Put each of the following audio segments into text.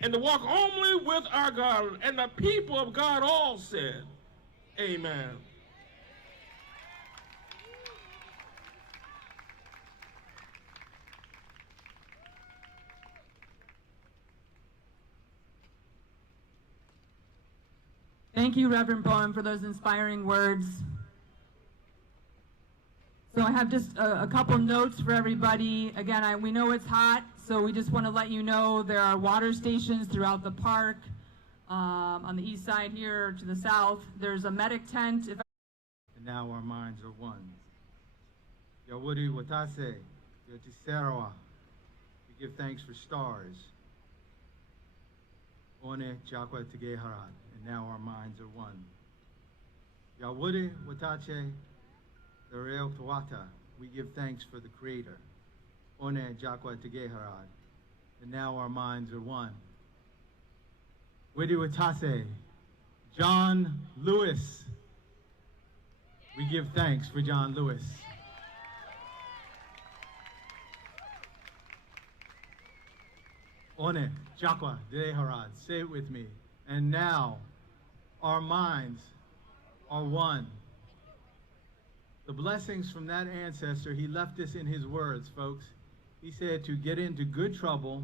and to walk only with our God. And the people of God all said, amen. Thank you, Reverend Bowen, for those inspiring words. So I have just a couple notes for everybody. Again, we know it's hot, so we just want to let you know there are water stations throughout the park. On the east side here to the south, there's a medic tent. And now our minds are one. Yawuri Watase, Yotiserawa. We give thanks for stars. One Jakwa Tegeharat. And now our minds are one. Yawuri Watache, the Reo Tawata, we give thanks for the Creator. One Jakwa Tegeharad. And now our minds are one. Widi Watase, John Lewis. We give thanks for John Lewis. One Jakwa Tegeharad, say it with me. And now our minds are one. The blessings from that ancestor, he left us in his words, folks. He said to get into good trouble.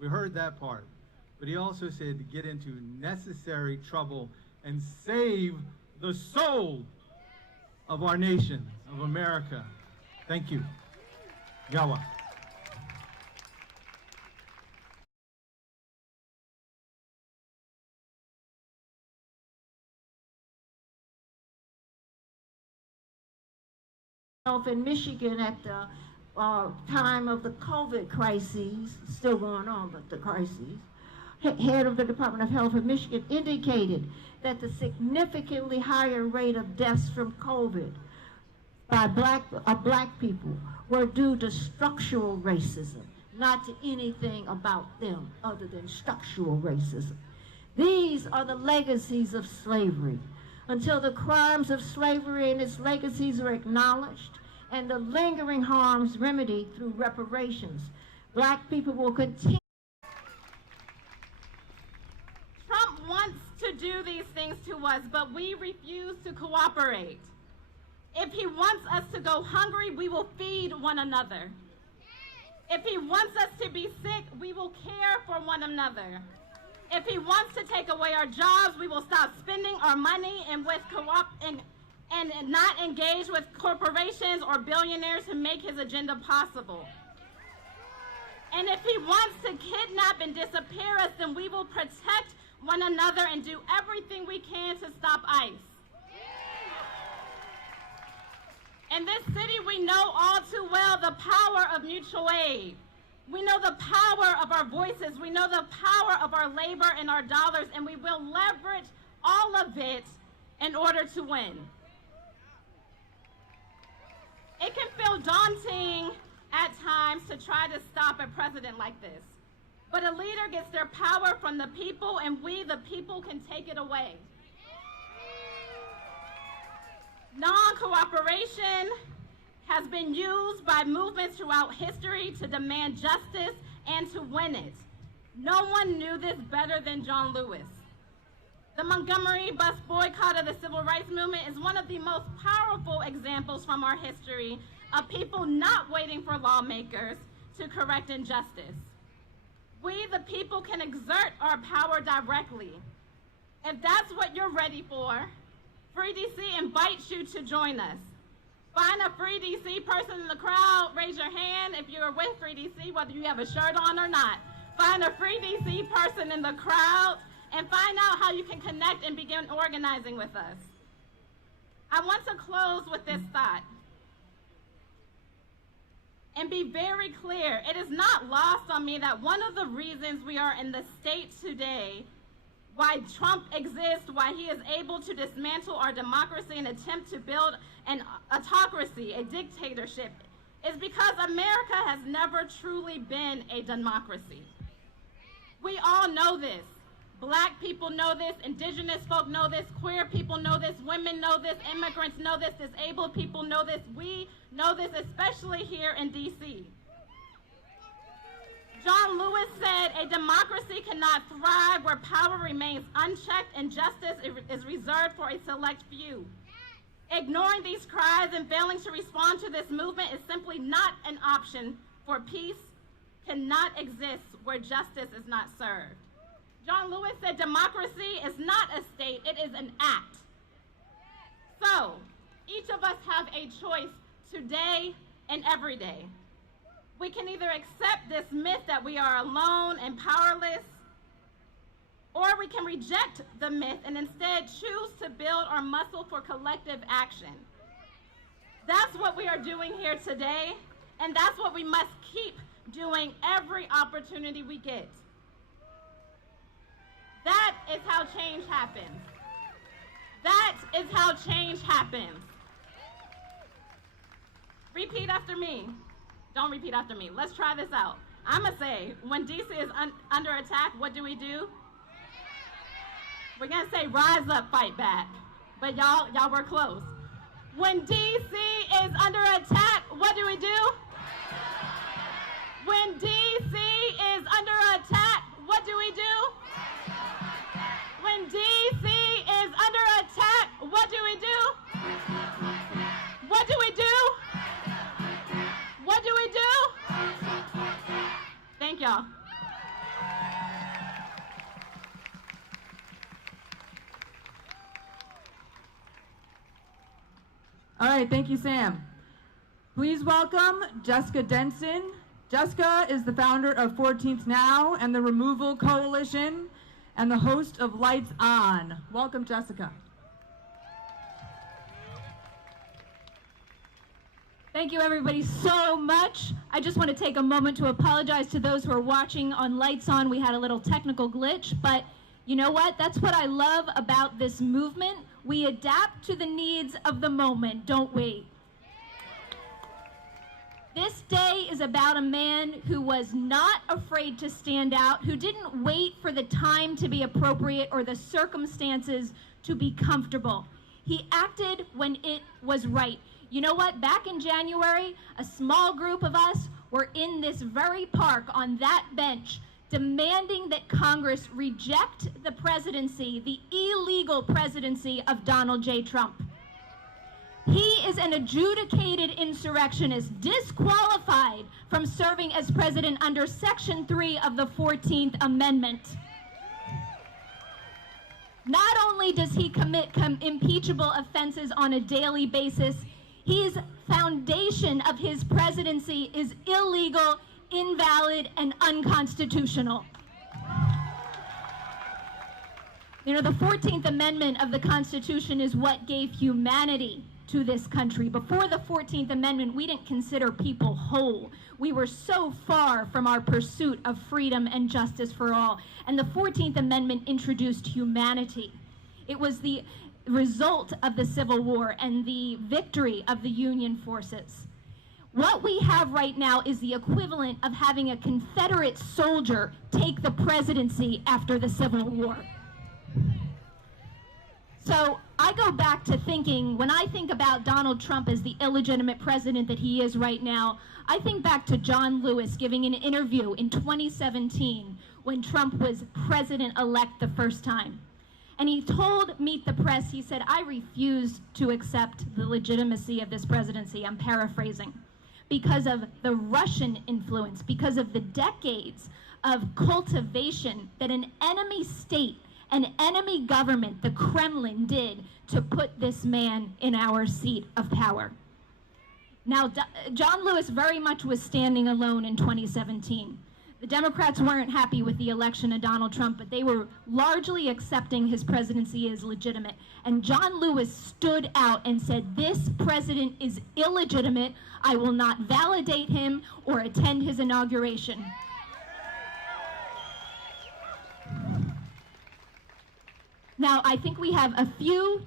We heard that part. But he also said to get into necessary trouble and save the soul of our nation, of America. Thank you. Yawa. In Michigan at the time of the COVID crises, still going on, but the crises, head of the Department of Health in Michigan indicated that the significantly higher rate of deaths from COVID by black people were due to structural racism, not to anything about them other than structural racism. These are the legacies of slavery. Until the crimes of slavery and its legacies are acknowledged and the lingering harms remedied through reparations, black people will continue. Trump wants to do these things to us, but we refuse to cooperate. If he wants us to go hungry, we will feed one another. If he wants us to be sick, we will care for one another. If he wants to take away our jobs, we will stop spending our money and not engage with corporations or billionaires who make his agenda possible. And if he wants to kidnap and disappear us, then we will protect one another and do everything we can to stop ICE. In this city, we know all too well the power of mutual aid. We know the power of our voices. We know the power of our labor and our dollars, and we will leverage all of it in order to win. It can feel daunting at times to try to stop a president like this, but a leader gets their power from the people, and we, the people, can take it away. Non-cooperation has been used by movements throughout history to demand justice and to win it. No one knew this better than John Lewis. The Montgomery bus boycott of the civil rights movement is one of the most powerful examples from our history of people not waiting for lawmakers to correct injustice. We, the people, can exert our power directly. If that's what you're ready for, Free DC invites you to join us. Find a Free DC person in the crowd, raise your hand if you're with Free DC, whether you have a shirt on or not. Find a Free DC person in the crowd and find out how you can connect and begin organizing with us. I want to close with this thought and be very clear. It is not lost on me that one of the reasons we are in the state today, why Trump exists, why he is able to dismantle our democracy and attempt to build an autocracy, a dictatorship, is because America has never truly been a democracy. We all know this. Black people know this, indigenous folk know this, queer people know this, women know this, immigrants know this, disabled people know this. We know this, especially here in DC. John Lewis said, "A democracy cannot thrive where power remains unchecked and justice is reserved for a select few." Ignoring these cries and failing to respond to this movement is simply not an option, for peace cannot exist where justice is not served. John Lewis said democracy is not a state, it is an act. So, each of us have a choice today and every day. We can either accept this myth that we are alone and powerless, or we can reject the myth and instead choose to build our muscle for collective action. That's what we are doing here today, and that's what we must keep doing every opportunity we get. That is how change happens. That is how change happens. Repeat after me. Don't repeat after me. Let's try this out. I'm going to say, when DC is under attack, what do we do? We're going to say, rise up, fight back. But y'all were close. When DC is under attack, what do we do? When DC is under attack, what do we do? When DC is under attack, what do we do? What do we do? What do we do? Thank y'all. All right, thank you, Sam. Please welcome Jessica Denson. Jessica is the founder of 14th Now and the Removal Coalition and the host of Lights On. Welcome, Jessica. Thank you, everybody, so much. I just want to take a moment to apologize to those who are watching on Lights On. We had a little technical glitch, but you know what? That's what I love about this movement. We adapt to the needs of the moment, don't we? This day is about a man who was not afraid to stand out, who didn't wait for the time to be appropriate or the circumstances to be comfortable. He acted when it was right. You know what? Back in January, a small group of us were in this very park on that bench demanding that Congress reject the presidency, the illegal presidency of Donald J. Trump. He is an adjudicated insurrectionist, disqualified from serving as president under Section 3 of the 14th Amendment. Not only does he commit impeachable offenses on a daily basis, his foundation of his presidency is illegal, invalid, and unconstitutional. You know, the 14th Amendment of the Constitution is what gave humanity to this country. Before the 14th Amendment, we didn't consider people whole. We were so far from our pursuit of freedom and justice for all. And the 14th Amendment introduced humanity. It was the result of the Civil War and the victory of the Union forces. What we have right now is the equivalent of having a Confederate soldier take the presidency after the Civil War. So I go back to thinking, when I think about Donald Trump as the illegitimate president that he is right now, I think back to John Lewis giving an interview in 2017 when Trump was president-elect the first time. And he told Meet the Press, he said, "I refuse to accept the legitimacy of this presidency." I'm paraphrasing. Because of the Russian influence, because of the decades of cultivation that an enemy state, an enemy government, the Kremlin, did to put this man in our seat of power. Now, John Lewis very much was standing alone in 2017. The Democrats weren't happy with the election of Donald Trump, but they were largely accepting his presidency as legitimate. And John Lewis stood out and said, "This president is illegitimate. I will not validate him or attend his inauguration." Now, I think we have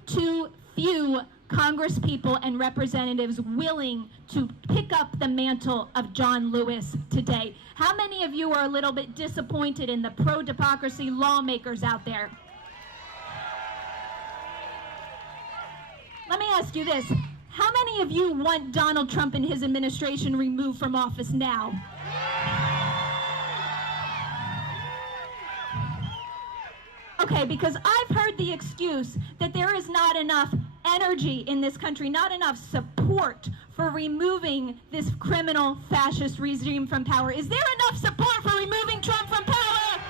too few Congress people and representatives willing to pick up the mantle of John Lewis today. How many of you are a little bit disappointed in the pro-democracy lawmakers out there? Let me ask you this. How many of you want Donald Trump and his administration removed from office now? Okay, because I've heard the excuse that there is not enough energy in this country, not enough support for removing this criminal fascist regime from power. Is there enough support for removing Trump from power?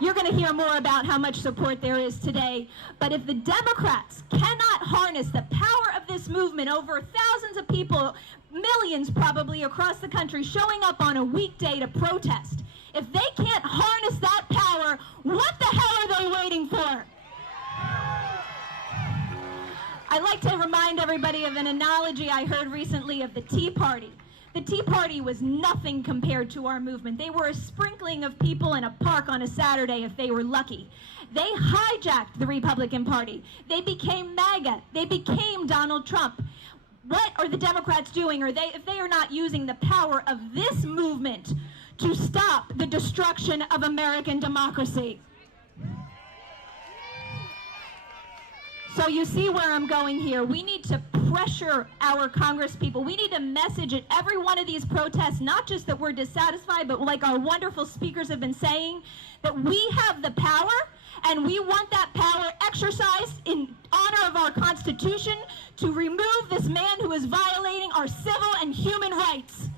You're going to hear more about how much support there is today. But if the Democrats cannot harness the power of this movement, over thousands of people, millions probably across the country, showing up on a weekday to protest, if they can't harness that power, what the hell are they waiting for? I like to remind everybody of an analogy I heard recently of the Tea Party. The Tea Party was nothing compared to our movement. They were a sprinkling of people in a park on a Saturday if they were lucky. They hijacked the Republican Party. They became MAGA. They became Donald Trump. What are the Democrats doing? If they are not using the power of this movement to stop the destruction of American democracy? So you see where I'm going here. We need to pressure our Congress people. We need to message at every one of these protests, not just that we're dissatisfied, but like our wonderful speakers have been saying, that we have the power, and we want that power exercised in honor of our Constitution to remove this man who is violating our civil and human rights.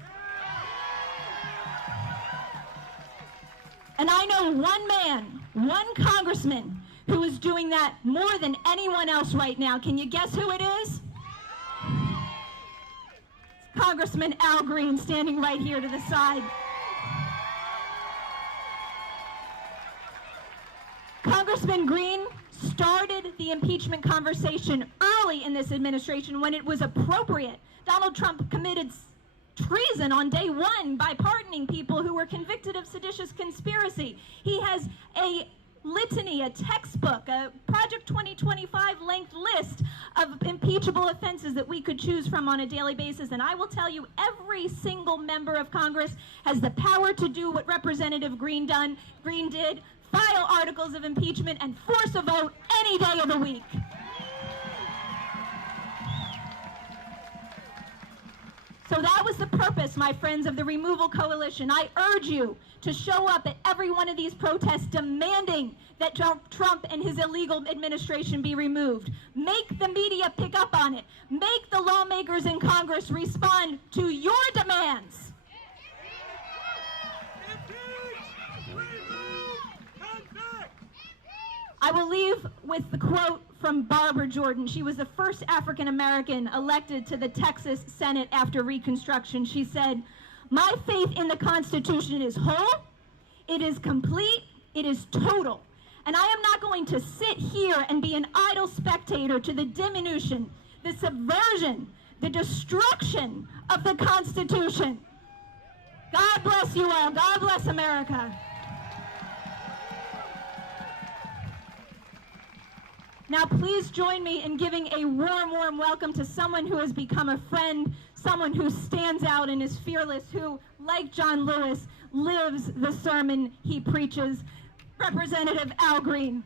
And I know one man, one congressman, who is doing that more than anyone else right now. Can you guess who it is? It's Congressman Al Green, standing right here to the side. Congressman Green started the impeachment conversation early in this administration when it was appropriate. Donald Trump committed treason on day one by pardoning people who were convicted of seditious conspiracy. He has a litany, a textbook, a Project 2025 length list of impeachable offenses that we could choose from on a daily basis. And I will tell you, every single member of Congress has the power to do what Representative Green did, file articles of impeachment and force a vote any day of the week. So that was the purpose, my friends, of the Removal Coalition. I urge you to show up at every one of these protests demanding that Trump and his illegal administration be removed. Make the media pick up on it. Make the lawmakers in Congress respond to your demands. I will leave with the quote from Barbara Jordan. She was the first African American elected to the Texas Senate after Reconstruction. She said, "My faith in the Constitution is whole, it is complete, it is total. And I am not going to sit here and be an idle spectator to the diminution, the subversion, the destruction of the Constitution." God bless you all. God bless America. Now, please join me in giving a warm, warm welcome to someone who has become a friend, someone who stands out and is fearless, who, like John Lewis, lives the sermon he preaches, Representative Al Green.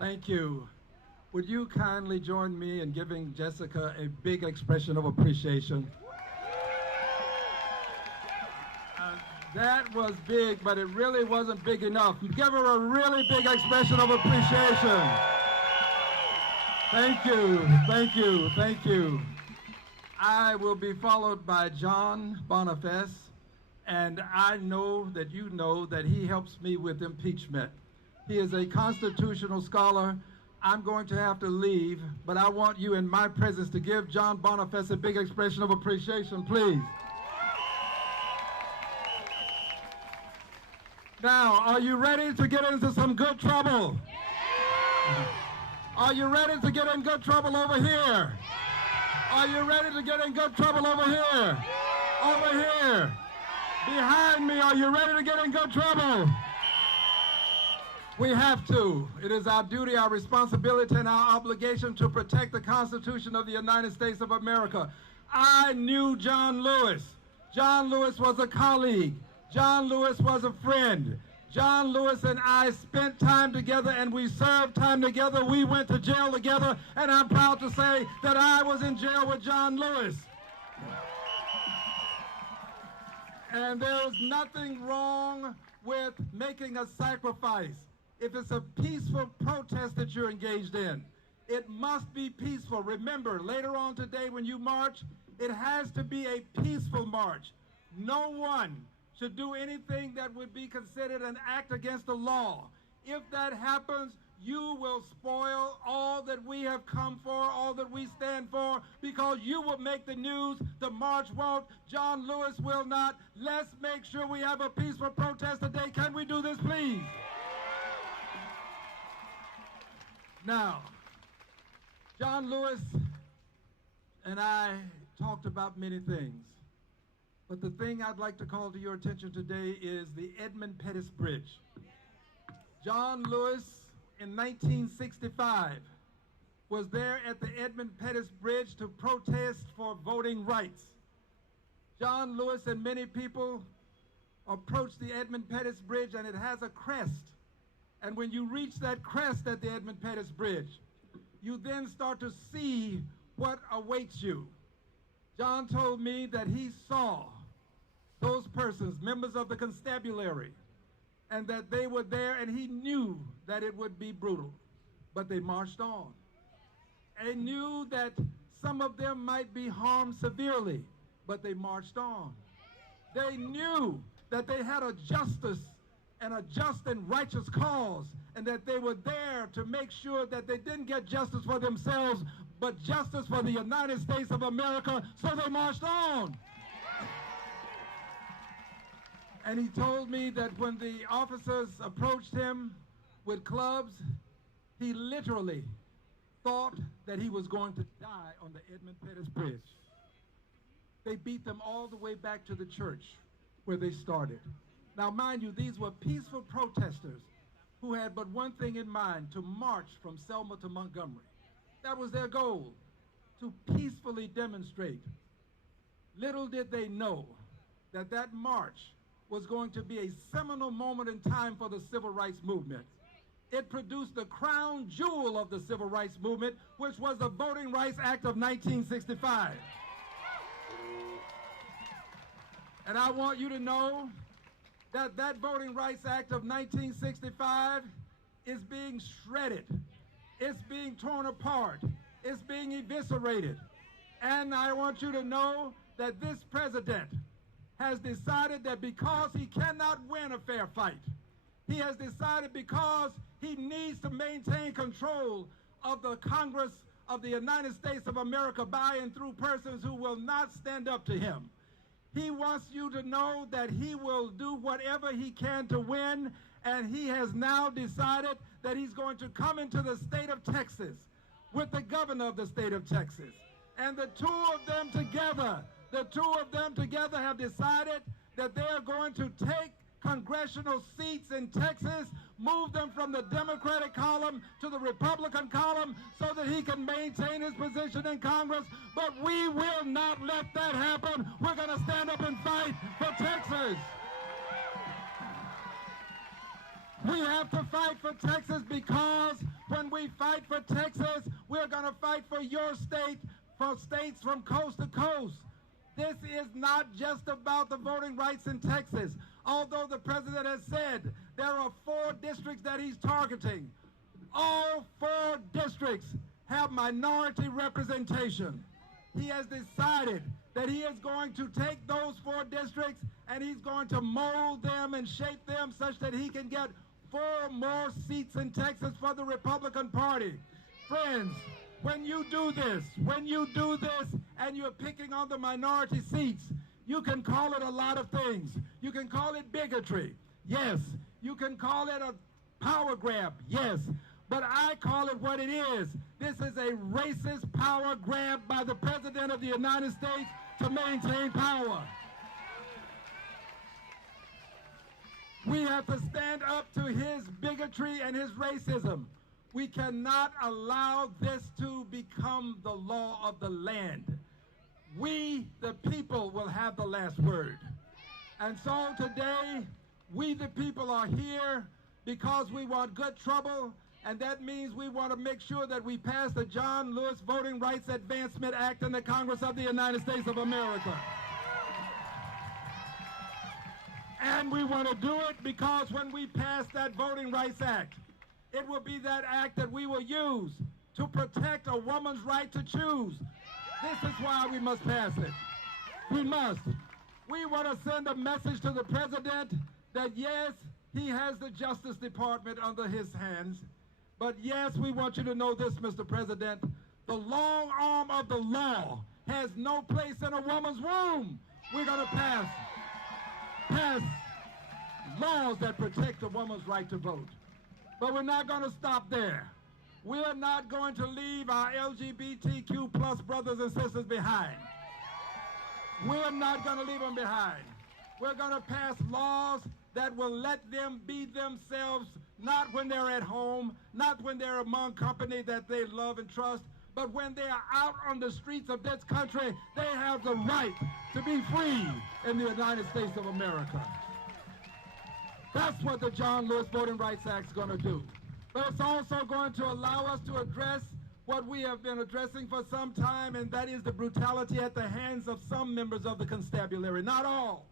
Thank you. Would you kindly join me in giving Jessica a big expression of appreciation? That was big, but it really wasn't big enough. Give her a really big expression of appreciation. Thank you, thank you, thank you. I will be followed by John Bonifaz, and I know that you know that he helps me with impeachment. He is a constitutional scholar. I'm going to have to leave, but I want you in my presence to give John Bonifaz a big expression of appreciation, please. Now, are you ready to get into some good trouble? Are you ready to get in good trouble over here? Are you ready to get in good trouble over here? Over here. Behind me, are you ready to get in good trouble? We have to. It is our duty, our responsibility, and our obligation to protect the Constitution of the United States of America. I knew John Lewis. John Lewis was a colleague. John Lewis was a friend. John Lewis and I spent time together and we served time together. We went to jail together, and I'm proud to say that I was in jail with John Lewis. And there's nothing wrong with making a sacrifice. If it's a peaceful protest that you're engaged in, it must be peaceful. Remember, later on today when you march, it has to be a peaceful march. No one should do anything that would be considered an act against the law. If that happens, you will spoil all that we have come for, all that we stand for, because you will make the news, the march won't, John Lewis will not. Let's make sure we have a peaceful protest today. Can we do this, please? Now, John Lewis and I talked about many things, but the thing I'd like to call to your attention today is the Edmund Pettus Bridge. John Lewis, in 1965, was there at the Edmund Pettus Bridge to protest for voting rights. John Lewis and many people approached the Edmund Pettus Bridge, and it has a crest. And when you reach that crest at the Edmund Pettus Bridge, you then start to see what awaits you. John told me that he saw those persons, members of the constabulary, and that they were there, and he knew that it would be brutal, but they marched on. And knew that some of them might be harmed severely, but they marched on. They knew that they had a justice and a just and righteous cause, and that they were there to make sure that they didn't get justice for themselves, but justice for the United States of America, so they marched on. And he told me that when the officers approached him with clubs, he literally thought that he was going to die on the Edmund Pettus Bridge. They beat them all the way back to the church where they started. Now, mind you, these were peaceful protesters who had but one thing in mind: to march from Selma to Montgomery. That was their goal, to peacefully demonstrate. Little did they know that that march was going to be a seminal moment in time for the civil rights movement. It produced the crown jewel of the civil rights movement, which was the Voting Rights Act of 1965. And I want you to know that that Voting Rights Act of 1965 is being shredded. It's being torn apart. It's being eviscerated. And I want you to know that this president has decided that because he cannot win a fair fight, he has decided because he needs to maintain control of the Congress of the United States of America by and through persons who will not stand up to him. He wants you to know that he will do whatever he can to win, and he has now decided that he's going to come into the state of Texas with the governor of the state of Texas. And the two of them together have decided that they are going to take congressional seats in Texas, move them from the Democratic column to the Republican column so that he can maintain his position in Congress. But we will not let that happen. We're going to stand up and fight for Texas. We have to fight for Texas, because when we fight for Texas, we're going to fight for your state, for states from coast to coast. This is not just about the voting rights in Texas. Although the president has said there are 4 districts that he's targeting, all 4 districts have minority representation. He has decided that he is going to take those 4 districts and he's going to mold them and shape them such that he can get 4 more seats in Texas for the Republican Party. Friends, when you do this and you're picking on the minority seats, you can call it a lot of things. You can call it bigotry, yes. You can call it a power grab, yes. But I call it what it is. This is a racist power grab by the President of the United States to maintain power. We have to stand up to his bigotry and his racism. We cannot allow this to become the law of the land. we, the people, will have the last word. And so today, we, the people, are here because we want good trouble, and that means we want to make sure that we pass the John Lewis Voting Rights Advancement Act in the Congress of the United States of America. And we want to do it because when we pass that Voting Rights Act, it will be that act that we will use to protect a woman's right to choose. This is why we must pass it. We must. We want to send a message to the president that yes, he has the Justice Department under his hands, but yes, we want you to know this, Mr. President, the long arm of the law has no place in a woman's womb. We're going to pass laws that protect a woman's right to vote. But we're not going to stop there. We're not going to leave our LGBTQ plus brothers and sisters behind. We're not going to leave them behind. We're going to pass laws that will let them be themselves, not when they're at home, not when they're among company that they love and trust, but when they are out on the streets of this country, they have the right to be free in the United States of America. That's what the John Lewis Voting Rights Act is going to do. But it's also going to allow us to address what we have been addressing for some time, and that is the brutality at the hands of some members of the constabulary. Not all,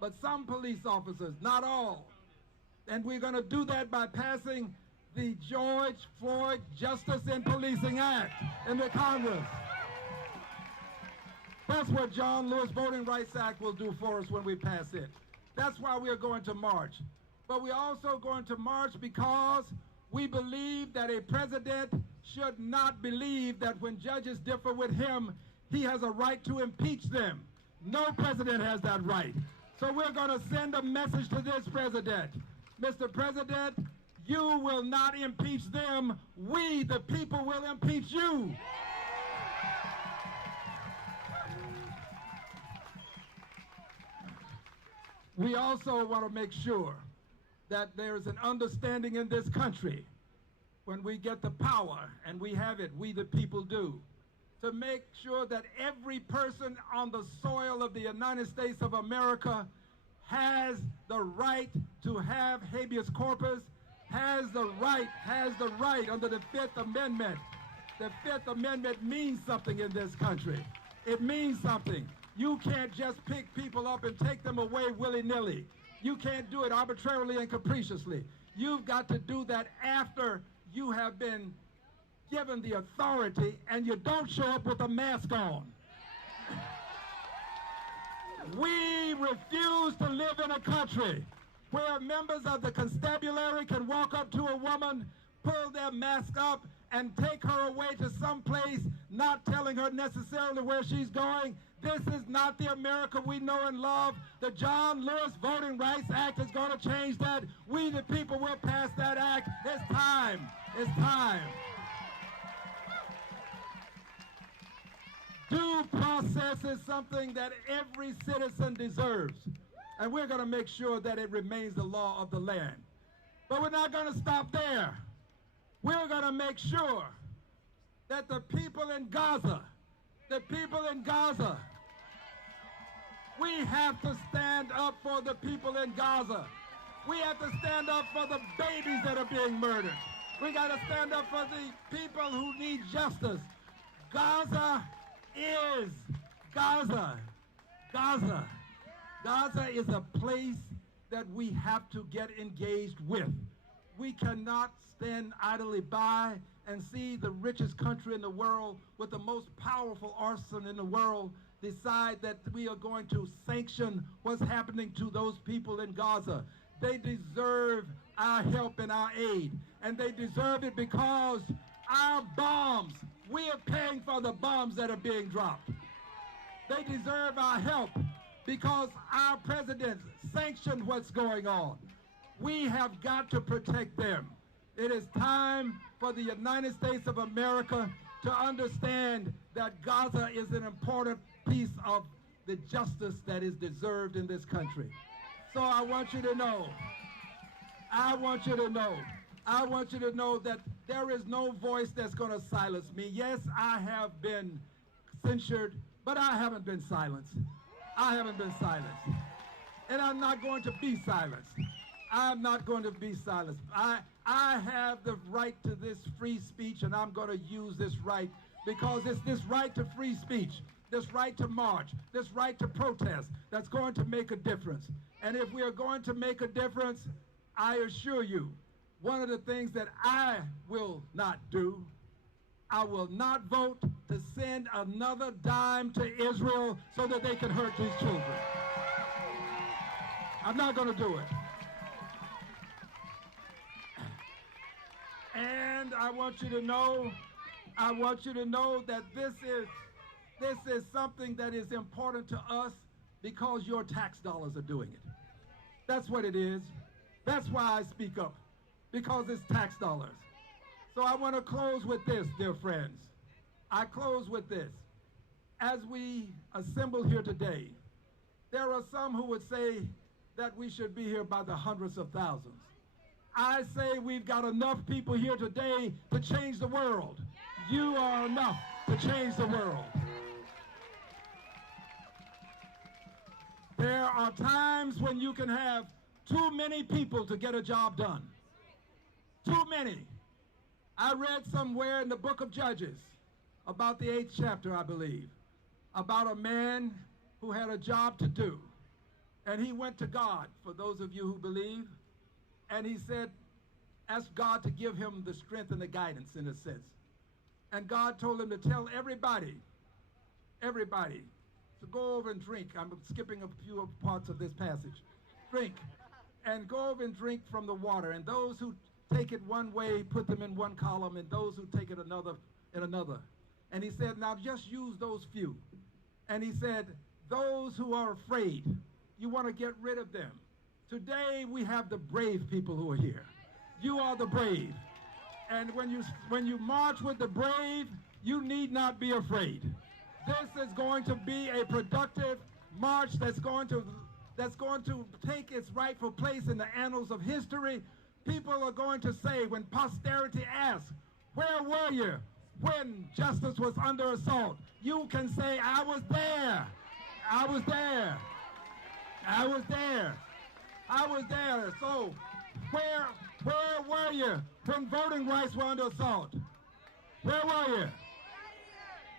but some police officers, not all. And we're going to do that by passing the George Floyd Justice in Policing Act in the Congress. That's what John Lewis Voting Rights Act will do for us when we pass it. That's why we're going to march. But we're also going to march because we believe that a president should not believe that when judges differ with him, he has a right to impeach them. No president has that right. So we're going to send a message to this president. Mr. President, you will not impeach them. We, the people, will impeach you. We also want to make sure that there is an understanding in this country when we get the power, and we have it, we the people do, to make sure that every person on the soil of the United States of America has the right to have habeas corpus, has the right under the Fifth Amendment. The Fifth Amendment means something in this country. It means something. You can't just pick people up and take them away willy-nilly. You can't do it arbitrarily and capriciously. You've got to do that after you have been given the authority, and you don't show up with a mask on. We refuse to live in a country where members of the constabulary can walk up to a woman, pull their mask up, and take her away to some place, not telling her necessarily where she's going. This is not the America we know and love. The John Lewis Voting Rights Act is going to change that. We, the people, will pass that act. It's time. It's time. Due process is something that every citizen deserves, and we're going to make sure that it remains the law of the land. But we're not going to stop there. We're going to make sure that the people in Gaza, we have to stand up for the people in Gaza. We have to stand up for the babies that are being murdered. We got to stand up for the people who need justice. Gaza is a place that we have to get engaged with. We cannot stand idly by and see the richest country in the world with the most powerful arsenal in the world decide that we are going to sanction what's happening to those people in Gaza. They deserve our help and our aid, and they deserve it because our bombs, we are paying for the bombs that are being dropped. They deserve our help because our president sanctioned what's going on. We have got to protect them. It is time for the United States of America to understand that Gaza is an important piece of the justice that is deserved in this country. So I want you to know that there is no voice that's going to silence me. Yes, I have been censured, but I haven't been silenced. I haven't been silenced. And I'm not going to be silenced. I'm not going to be silenced. I have the right to this free speech, and I'm going to use this right, because it's this right to free speech, this right to march, this right to protest that's going to make a difference. And if we are going to make a difference, I assure you, one of the things that I will not do, I will not vote to send another dime to Israel so that they can hurt these children. I'm not going to do it. And I want you to know that this is something that is important to us because your tax dollars are doing it. That's what it is. That's why I speak up, because it's tax dollars. So I want to close with this, dear friends. I close with this. As we assemble here today, there are some who would say that we should be here by the hundreds of thousands. I say we've got enough people here today to change the world. You are enough to change the world. There are times when you can have too many people to get a job done. Too many. I read somewhere in the book of Judges, about the 8th chapter, I believe, about a man who had a job to do. And he went to God, for those of you who believe, and he said, ask God to give him the strength and the guidance, in a sense. And God told him to tell everybody, to go over and drink. I'm skipping a few parts of this passage. Drink, and go over and drink from the water. And those who take it one way, put them in one column, and those who take it another in another. And he said, now just use those few. And he said, those who are afraid, you want to get rid of them. Today we have the brave people who are here. You are the brave. And when you march with the brave, you need not be afraid. This is going to be a productive march that's going to take its rightful place in the annals of history. People are going to say, when posterity asks, where were you when justice was under assault? You can say, I was there. I was there. I was there. I was there. So where were you when voting rights were under assault? Where were you?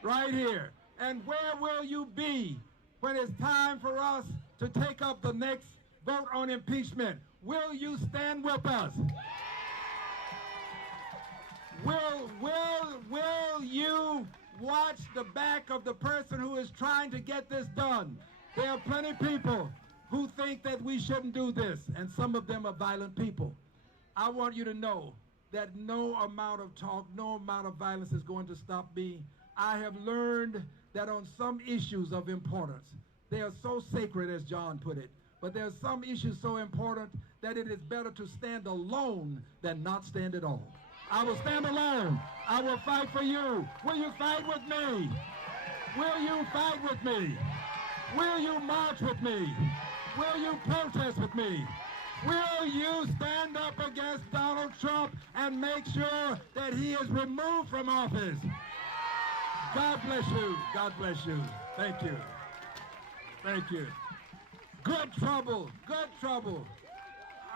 Right here. And where will you be when it's time for us to take up the next vote on impeachment? Will you stand with us? Will you watch the back of the person who is trying to get this done? There are plenty of people who think that we shouldn't do this, and some of them are violent people. I want you to know that no amount of talk, no amount of violence is going to stop me. I have learned that on some issues of importance, they are so sacred, as John put it, but there are some issues so important that it is better to stand alone than not stand at all. I will stand alone. I will fight for you. Will you fight with me? Will you fight with me? Will you march with me? Will you protest with me? Will you stand up against Donald Trump and make sure that he is removed from office? God bless you. God bless you. Thank you. Thank you. Good trouble. Good trouble.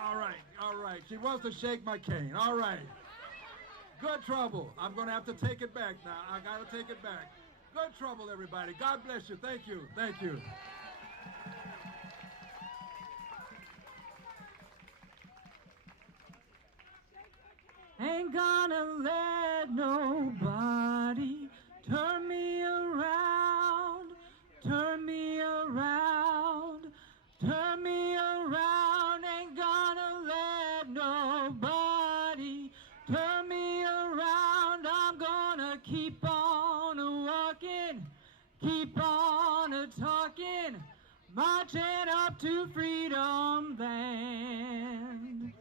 All right. All right. She wants to shake my cane. All right. Good trouble. I'm going to have to take it back now. I got to take it back. Good trouble, everybody. God bless you. Thank you. Thank you. Ain't gonna let nobody turn me around, turn me around, turn me around. Ain't gonna let nobody turn me around. I'm gonna keep on walking, keep on talking, marching up to freedom land.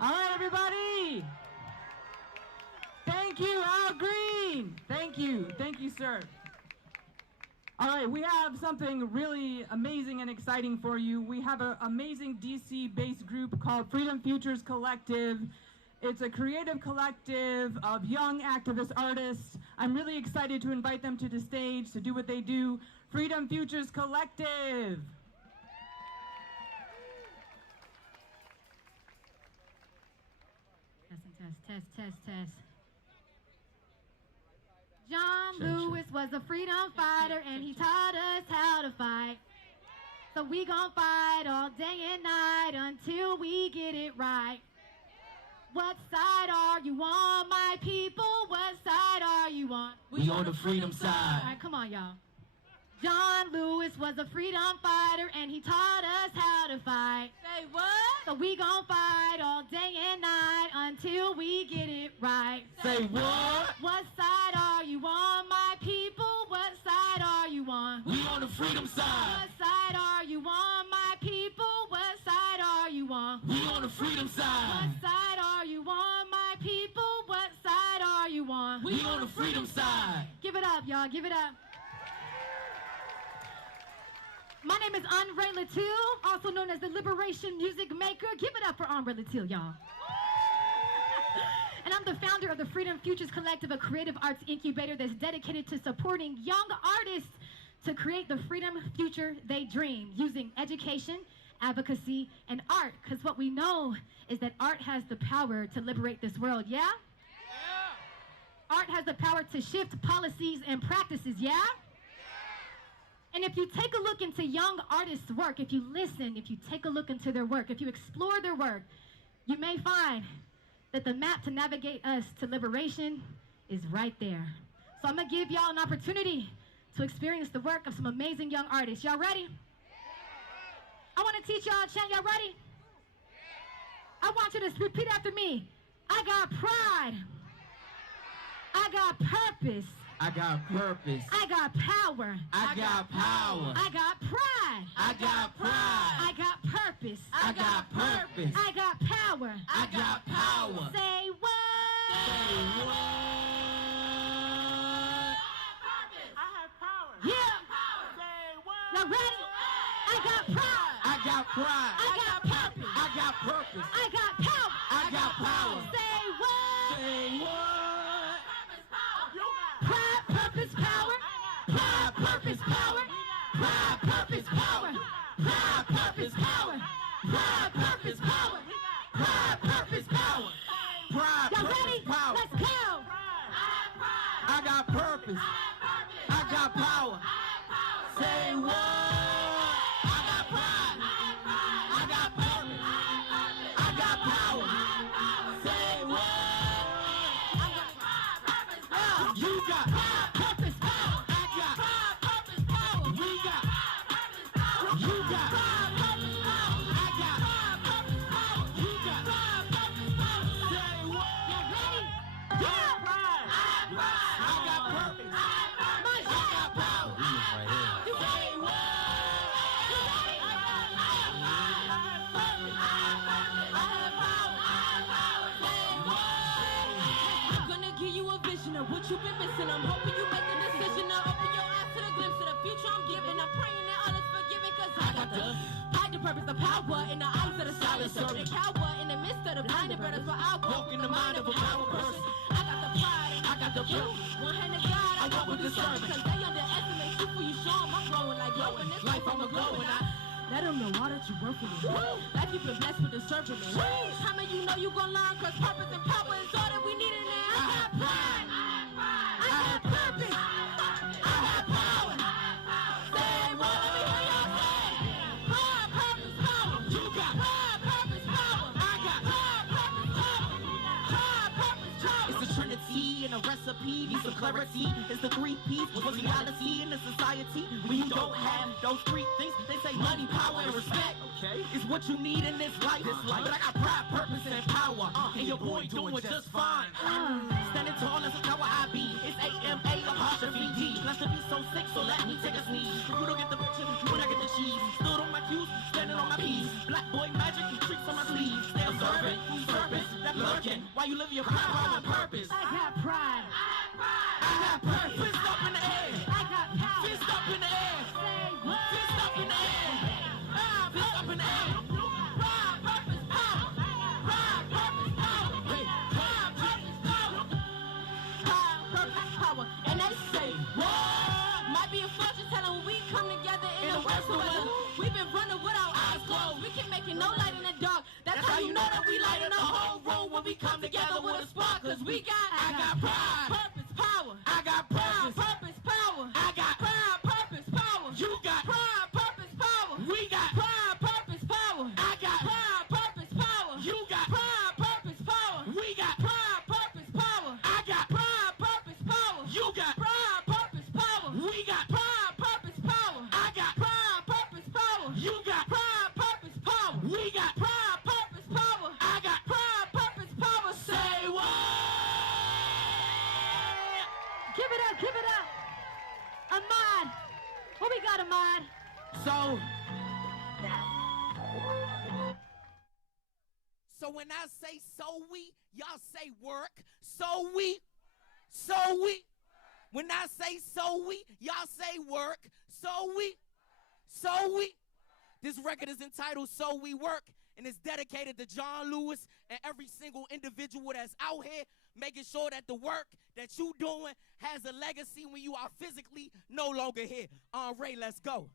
All right, everybody. Thank you, Al Green. Thank you, sir. All right, we have something really amazing and exciting for you. We have an amazing DC-based group called Freedom Futures Collective. It's a creative collective of young activist artists. I'm really excited to invite them to the stage to do what they do. Freedom Futures Collective. Test. John Lewis was a freedom fighter and he taught us how to fight. So we gon' fight all day and night until we get it right. What side are you on, my people? What side are you on? We on the freedom side. All right, come on, y'all. John Lewis was a freedom fighter and he taught us how to fight. Say what? So we gon' fight all day and night until we get it right. Say what? What side are you on, my people? What side are you on? We on the freedom side. What side are you on, my people? What side are you on? We on the freedom What side. side are you on, my people? What side are you on? We on the freedom side. Give it up, y'all. Give it up. My name is Andre Latil, also known as the Liberation Music Maker. Give it up for Andre Latil, y'all. And I'm the founder of the Freedom Futures Collective, a creative arts incubator that's dedicated to supporting young artists to create the freedom future they dream using education, advocacy, and art. Because what we know is that art has the power to liberate this world, yeah? Art has the power to shift policies and practices, yeah? And if you take a look into young artists' work, if you listen, if you take a look into their work, if you explore their work, you may find that the map to navigate us to liberation is right there. So I'm gonna give y'all an opportunity to experience the work of some amazing young artists. Y'all ready? I wanna teach y'all a chant. Y'all ready? I want you to repeat after me. I got pride. I got purpose. I got purpose. I got power. I got power. I got pride. I got pride. I got purpose. I got purpose. I got power. I got power. Say what? Say what? I have power. Yeah. Say what? Y'all ready? I got pride. I got pride. I got purpose. I got purpose. I got power. I got power. Say what? Say what? Pride, purpose, power. Pride, purpose, power. Pride, purpose, power. Pride, purpose, power. Pride, purpose, power. Pride, purpose, power. Pride, Y'all purpose, ready? power. Let's go. I got purpose. I got power. Say what? I got pride. I got purpose. I got power. Say what? You got Purpose, power. I got Purpose, power. we got you got I got you got say what? Y'all ready? I got purpose. I got power. You ready? Say what? I'm gonna give you a vision of what you've been missing. I'm hoping you make a decision to open your eyes to the glimpse of the future I'm giving. I'm praying that all is forgiven, cause I got the pride, the purpose, the power in the eyes of the silent servant, the cower in the midst of the blinded brothers. But I walk in the mind of a power person. I got the pride, I got the you. purpose. One hand of God, I walk with discernment, discernment. cause they underestimate you for you show 'em I'm glowing like glowing. This Life I'm a glow and I let them know all that you work for me. Like you've been blessed with the serpent. How many you know you gon' learn? Cause purpose and power is all that we need in there. I got pride. I got purpose. I got power. Say what? Let me hear y'all say. Pride, purpose, power. you got Pride, purpose, power. I got Pride, purpose, power. Pride, purpose, power. It's a trinity and a recipe, needs some clarity. It's the three P's for reality in the society. When you don't have those three things, they say money, power, and respect. Okay, it's what you need in this life. But I got pride, purpose, and power, and your boy doing just fine. Standing tall as a tower I be. It's AMA of Harsha VD. Blessed to be so sick, so let me take a sneeze. If you don't get the picture, you don't get the cheese. Stood on my cues, standing on my P's. Black boy magic, tricks on my sleeves. Stay observant, serpent, that lurking. While you live your pride, power, and purpose. I got pride. I got purpose. Fist up in the air. I got power. Fist up in the air. Say what? Fist up in the air. Fist up in the air. Pride, purpose, power. Pride, purpose, power. Hey, Pride, purpose, power. Pride, purpose, power. making no light in the dark. That's how you know that we light in the whole room when we come together with a spark. Cause we got, I got pride, purpose, power. I got pride, purpose, power. I got pride, purpose, power. You got pride, purpose, power. We got pride, purpose, power. I got pride, purpose, power. You got pride, purpose, power. We got pride, purpose, power. I got pride, purpose, power. You got pride, purpose, power. We got pride, purpose, power. I got pride, purpose, power. You got pride, purpose, power. We got pride, purpose, power. I got pride, purpose, power. Say what? Give it up, give it up. Ahmad. What we got, Ahmad? So when I say so we, y'all say work. So we. When I say so we, y'all say work. So we. This record is entitled So We Work, and it's dedicated to John Lewis and every single individual that's out here making sure that the work that you doing has a legacy when you are physically no longer here. Ray, let's go.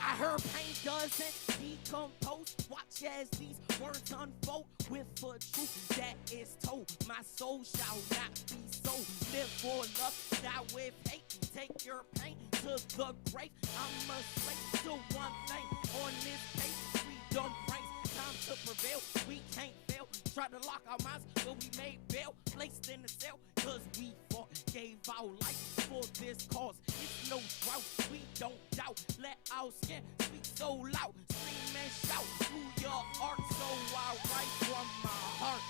I heard pain doesn't decompose. Watch as these words unfold with a truth that is told. My soul shall not be sold. Live for love, die with hate. Take your pain to the grave. I'm a slave to one thing on this page. Freedom reigns, time to prevail. We can't fail. Try to lock our minds, but we made bail. Placed in the cell, cause we fought. Gave our life for this cause. It's no drought, we don't doubt. Let our skin speak so loud. Scream and shout through your art. So I write from my heart.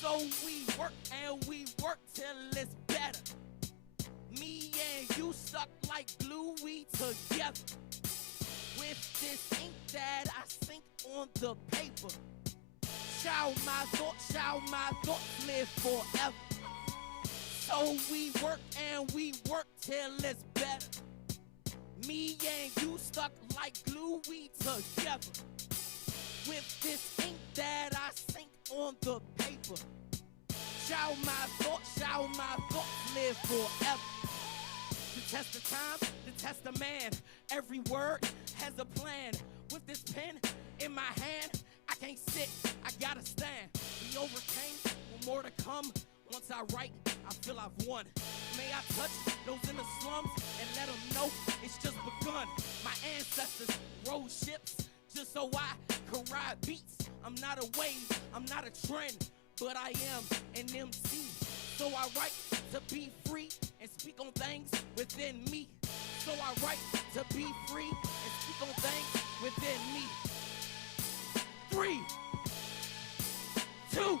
So we work and we work till it's better. Me and you stuck like glue, we together. With this ink that I sink on the paper. Shall my thoughts live forever. So we work and we work till it's better. Me and you stuck like glue, we together. With this ink that I sink on the paper. Shall my thoughts live forever. To test the time, to test the man. Every word has a plan. With this pen in my hand, I can't sit, I gotta stand. We overcame, with more to come. Once I write, I feel I've won. May I touch those in the slums and let them know it's just begun. My ancestors rode ships just so I could ride beats. I'm not a wave, I'm not a trend, but I am an MC. So I write to be free and speak on things within me. So I write to be free and speak on things within me. 3, 2,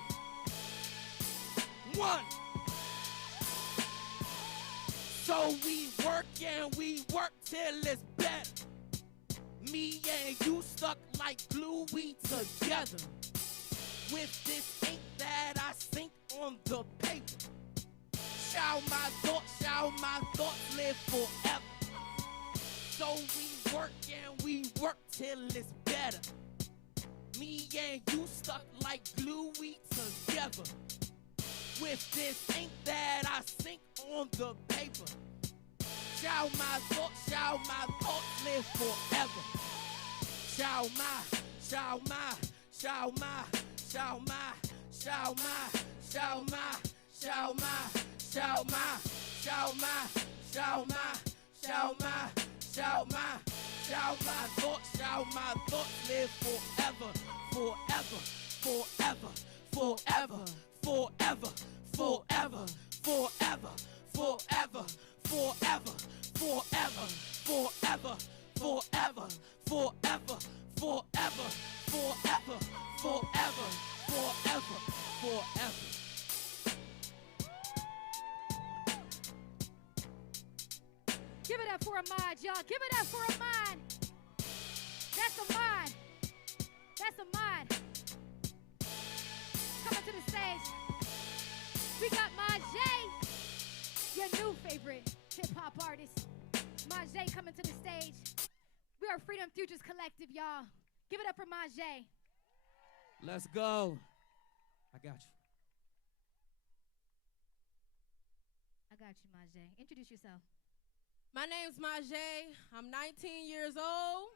1. So we work and we work till it's better. Me and you stuck like glue, we together. With this ink that I sink on the paper. Shall my thoughts live forever. So we work and we work till it's better. Me and you stuck like glue, we together. With this ink that I sink on the paper. Shall my thoughts live forever. Shall my thoughts live forever, forever, forever, forever, forever, forever, forever, forever, forever, forever, forever, forever, forever, forever, forever, forever, forever, forever. Give it up for Ahmad, y'all. Give it up for Ahmad. That's Ahmad. That's Ahmad. Coming to the stage. We got Majay, your new favorite hip-hop artist. Majay coming to the stage. We are Freedom Futures Collective, y'all. Give it up for Majay. Let's go. I got you. I got you, Majay. Introduce yourself. My name's Majay. I'm 19 years old.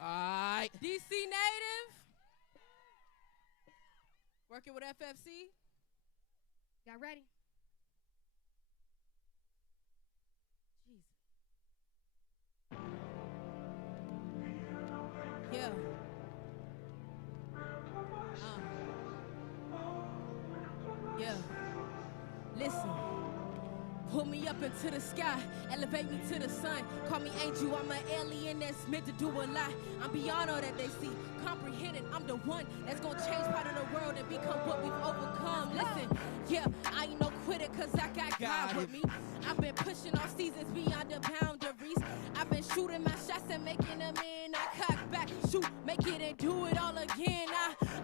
All right. DC native. Working with FFC. Y'all ready? Jesus. Yeah. Yeah. Listen. Pull me up into the sky, elevate me to the sun. Call me angel, I'm an alien that's meant to do a lot. I'm beyond all that they see, comprehending. I'm the one that's gonna change part of the world and become what we've overcome. Listen, yeah, I ain't no quitter cause I got God with me. I've been pushing all seasons beyond the boundaries. I've been shooting my shots and making them in. I cock back, shoot, make it and do it all again.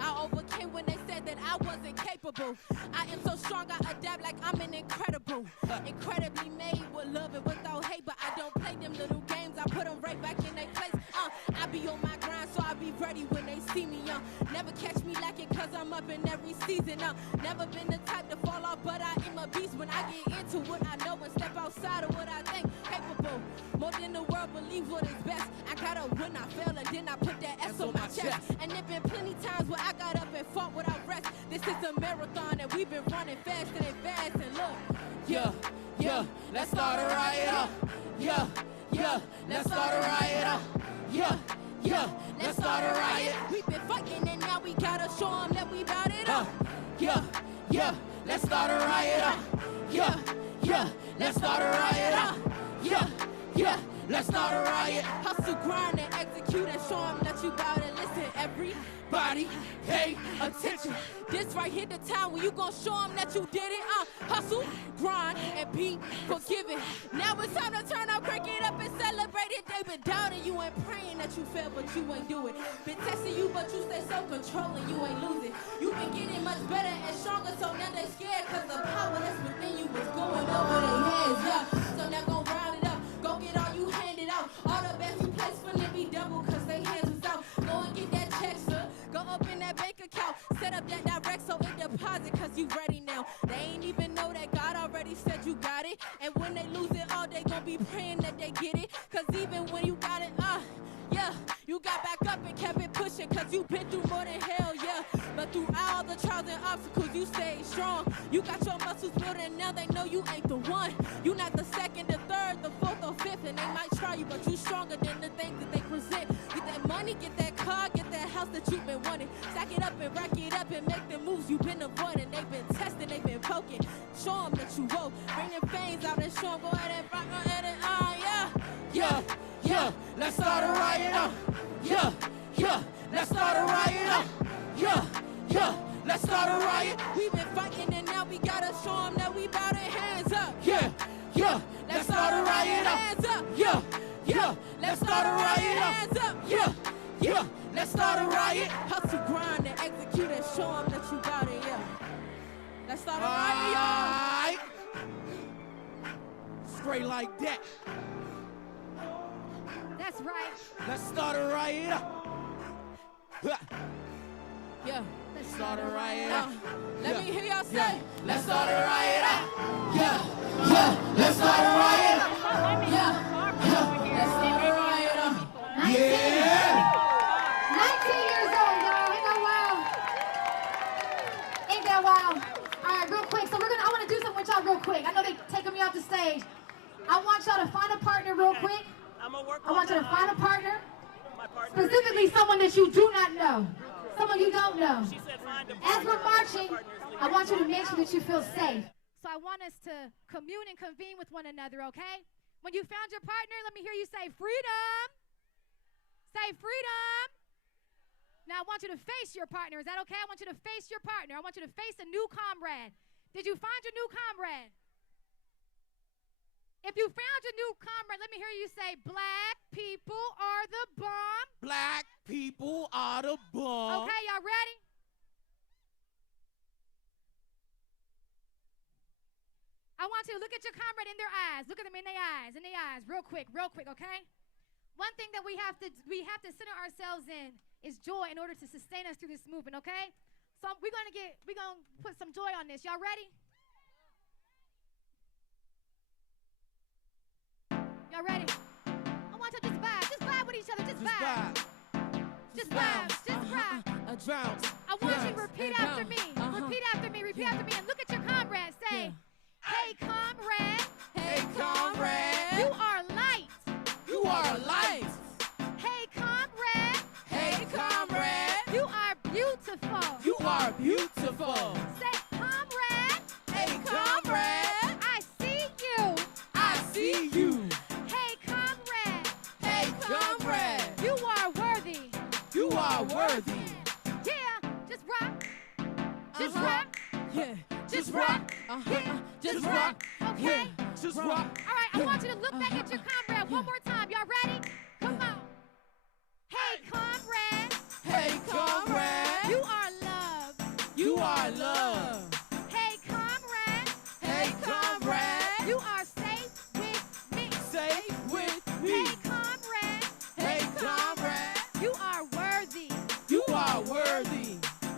I overcame when they said that I wasn't capable. I am so strong, I adapt like I'm an incredible. Incredibly made with love and without hate, but I don't play them little games. I put them right back in their place. I be on my grind, so I be ready when they see me. Never catch me lacking, cause I'm up in every season. Never been the type to fall off, but I am a beast when I get into what I know and step outside of what I think capable. More than the world believe what is best. I gotta win, I fail, and then I put that S on my chest. And there been plenty times where I got up and fought without rest. This is a marathon, and we've been running faster and fast. And look, Yeah, let's start a riot up. Yeah, let's start a riot up. Yeah, let's start a riot. We've been fighting and now we gotta show them that we bout it up. Yeah, let's start a riot up. Yeah, let's start a riot up. Yeah, let's start a riot. Hustle, grind, and execute and show them that you bout it. Listen, everybody Pay attention. this right here the time when you gon' show them that you did it. Hustle, grind, and be forgiven. Now it's time to turn up, crank it up and celebrate it. They been doubting you and praying that you fail, but you ain't do it. Been testing you, but you stay self-controlling, you ain't losing. You been getting much better and stronger, so now they scared, cause the power that's within you is going over their heads, yeah. So now gon' round it up, go get all you handed out. All the best you place for them be double, cause they hands was out. Go and get that check, sir. Go up in that bank account, set up that direct so it deposit, cause you ready now. They ain't even know that God already said you got it. And when they lose it all, they gon' be praying that they get it. Cause even when you got it, yeah, you got back up and kept it pushing, cause you been through more than hell, yeah. But through all the trials and obstacles, you stayed strong. You got your muscles built and now they know you ain't the one. You not the second, the third, the fourth, or fifth, and they might try you, but you stronger than the things that they present. Get that money, get that car, get that house that you've been wanting. Stack it up and rack it up and make the moves you've been avoiding. They've been testing, they've been poking. Show them that you woke. Bring them fangs out and show them, go ahead and rock, go ahead and Yeah, let's start a riot up. Yeah, let's start a riot up. Yeah, let's start a riot. We've been fighting and now we gotta show them that we bout it. Hands up. Yeah, let's start a riot up. Hands up. Yeah, let's start a riot up. Hands up. Yeah, let's start a riot. Hustle, grind, and execute and show them that you bout it, yeah. Let's start a riot, y'all. Straight like that. That's right. Let's start a riot up. Yeah. Let's Start a riot up. Let me hear y'all say. Let's start a riot up. Yeah, let's start a riot up. Let's start a riot up. Yeah. 19 years old, y'all. Ain't that wild? Ain't that wild? All right, real quick. So I want to do something with y'all real quick. I know they taking me off the stage. I want y'all to find a partner real quick. I want you to find a partner. Specifically someone that you do not know. Someone you don't know. As we're marching, I want you to make sure that you feel safe. So I want us to commune and convene with one another, okay? When you found your partner, let me hear you say freedom. Say freedom. Now I want you to face your partner. Is that okay? I want you to face your partner. I want you to face a new comrade. Did you find your new comrade? If you found your new comrade, let me hear you say, black people are the bomb. Black people are the bomb. Okay, y'all ready? I want you to look at your comrade in their eyes. Look at them in their eyes, real quick, okay? One thing that we have to center ourselves in is joy in order to sustain us through this movement, okay? So we're gonna put some joy on this. Y'all ready? Y'all ready? I want you to just vibe. Just vibe with each other. Just vibe. Just vibe. Just vibe. I want you to repeat after me. Repeat after me. Repeat after me. And look at your comrade. Say, hey, comrade. Hey, comrade. You are light. You are light. Hey, comrade. Hey, comrade. You are beautiful. You are beautiful. Say, comrade. Hey, comrade. I see you. I see you. Hey, comrade. Hey, comrade. You are worthy. You are worthy. Yeah, just rock. Just Uh-huh. rock. Yeah. Just rock. Yeah, Just rock. okay. Just rock. All right, I want you to look back at your comrade one more time. Y'all ready? Come on. Hey, comrade. Hey, comrade. You are love. You are love. Hey, comrade. Hey, comrade. You are safe with me. Safe with me. Hey, comrade. Hey, comrade. You are worthy. You are worthy.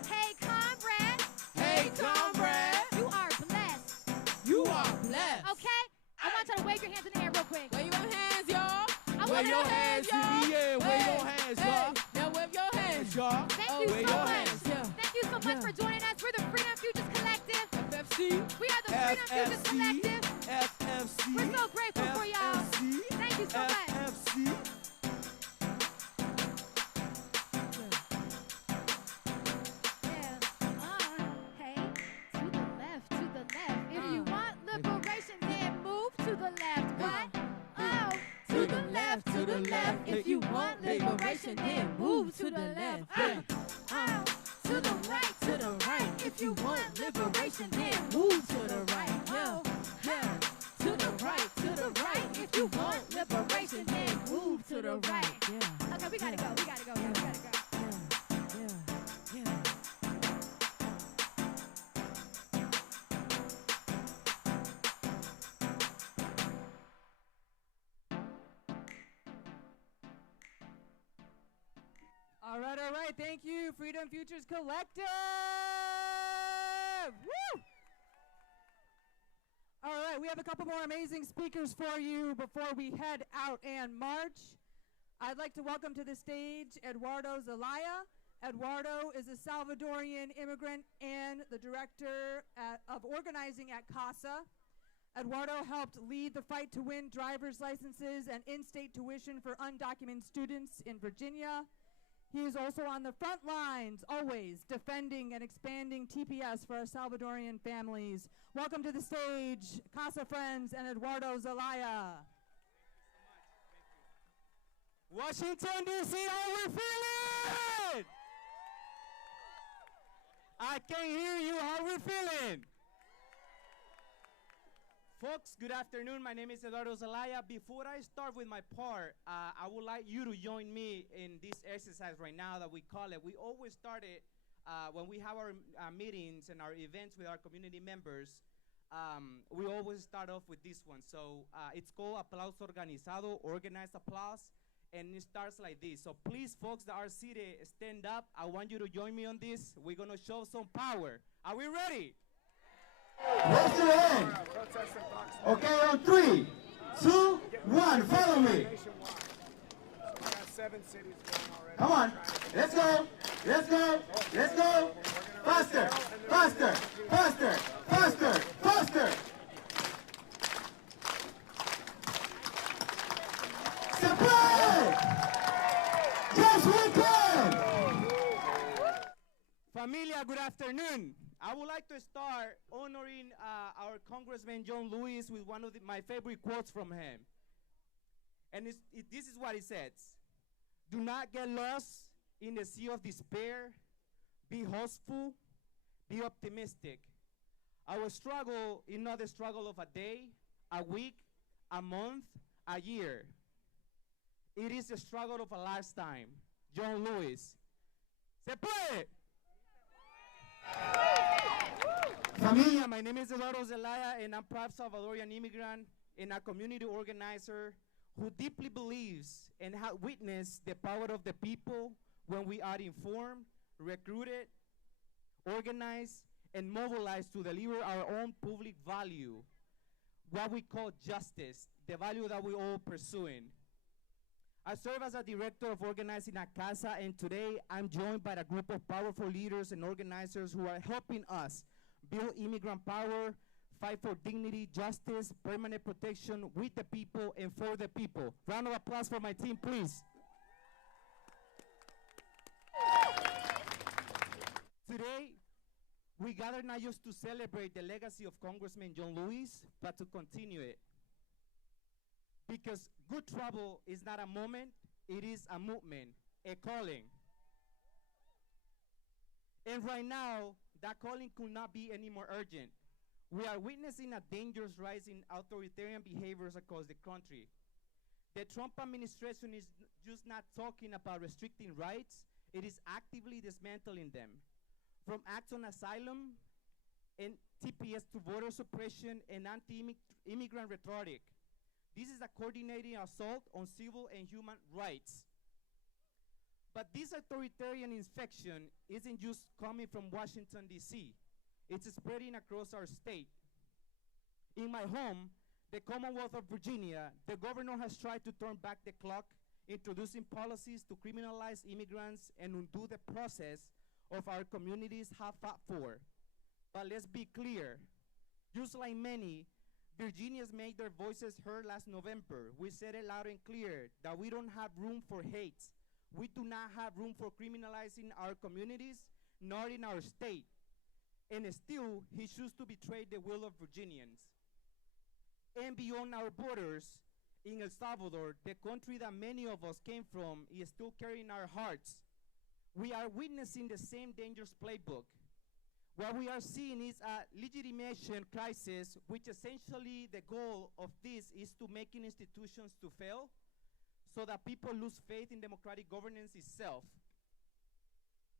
Hey, comrade. Hey, comrade. You are blessed. You are blessed. Okay? I want you to wave your hands in the air real quick. Wave your hands, y'all. I Wave want your you to hands in the air. Wave your hands, y'all. Now wave your hands. Y'all. Thank you Wave so your much. hands. Thank you so much for joining us. We're the Freedom Futures Collective. FFC. We are the Freedom Futures Collective. FFC. We're so grateful for y'all. FFC. Thank you so much. FFC. Yeah. Hey, to the left, to the left. If you want liberation, then move to the left. What? Oh, to the left, to the left. If you want liberation, then move to the left. Oh, to the right, to the right. If you want liberation, then move to the right. Oh, yeah. To the right, to the right. If you want liberation, then move to the right. Yeah. Okay, we gotta go. We gotta go. Yeah, we gotta go. All right. Thank you, Freedom Futures Collective. Woo! All right, we have a couple more amazing speakers for you before we head out and march. I'd like to welcome to the stage Eduardo Zelaya. Eduardo is a Salvadorian immigrant and the director of organizing at CASA. Eduardo helped lead the fight to win driver's licenses and in-state tuition for undocumented students in Virginia. He is also on the front lines, always defending and expanding TPS for our Salvadorian families. Welcome to the stage, CASA friends and Eduardo Zelaya. Washington, D.C., how we feeling? I can hear you, how we feeling? Folks, good afternoon. My name is Eduardo Zelaya. Before I start with my part, I would like you to join me in this exercise right now that we call it. We always start it when we have our meetings and our events with our community members. We always start off with this one. So it's called Aplauso Organizado, organized applause, and it starts like this. So please, folks that are seated, stand up. I want you to join me on this. We're going to show some power. Are we ready? Raise your hand. Okay, on 3, 2, 1, follow me. Come on, let's go, let's go, let's go. Faster, faster, faster, faster, faster. Surprise! Yes, we can! Familia, good afternoon. I would like to start honoring our Congressman John Lewis with one of my favorite quotes from him. And this is what he says. Do not get lost in the sea of despair. Be hopeful. Be optimistic. Our struggle is not the struggle of a day, a week, a month, a year. It is the struggle of a lifetime. John Lewis. Se puede! Familia, my name is Eduardo Zelaya, and I'm proud Salvadorian immigrant and a community organizer who deeply believes and has witnessed the power of the people when we are informed, recruited, organized, and mobilized to deliver our own public value. what we call justice, the value that we all pursuing. I serve as a director of organizing at CASA, and today I'm joined by a group of powerful leaders and organizers who are helping us build immigrant power, fight for dignity, justice, permanent protection with the people and for the people. Round of applause for my team, please. Today, we gather not just to celebrate the legacy of Congressman John Lewis, but to continue it. Because good trouble is not a moment, it is a movement, a calling. And right now, that calling could not be any more urgent. We are witnessing a dangerous rise in authoritarian behaviors across the country. The Trump administration is just not talking about restricting rights, it is actively dismantling them. From acts on asylum and TPS to voter suppression and anti-immigrant rhetoric. This is a coordinated assault on civil and human rights. But this authoritarian infection isn't just coming from Washington, D.C. It's spreading across our state. In my home, the Commonwealth of Virginia, the governor has tried to turn back the clock, introducing policies to criminalize immigrants and undo the process of our communities have fought for. But let's be clear, just like many, Virginians made their voices heard last November. We said it loud and clear that we don't have room for hate. We do not have room for criminalizing our communities, nor in our state. And still, he chose to betray the will of Virginians. And beyond our borders, in El Salvador, the country that many of us came from, is still carrying our hearts. We are witnessing the same dangerous playbook. What we are seeing is a legitimation crisis, which essentially the goal of this is to making institutions to fail so that people lose faith in democratic governance itself.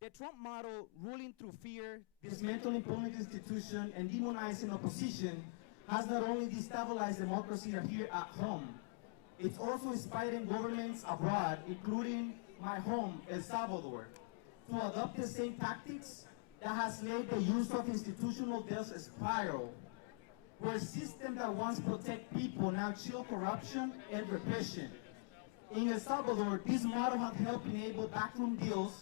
The Trump model, ruling through fear, dismantling public institutions, and demonizing opposition, has not only destabilized democracy here at home, it's also inspiring governments abroad, including my home, El Salvador, to adopt the same tactics that has led the use of institutional death spiral, where systems that once protect people now chill corruption and repression. In El Salvador, this model has helped enable backroom deals,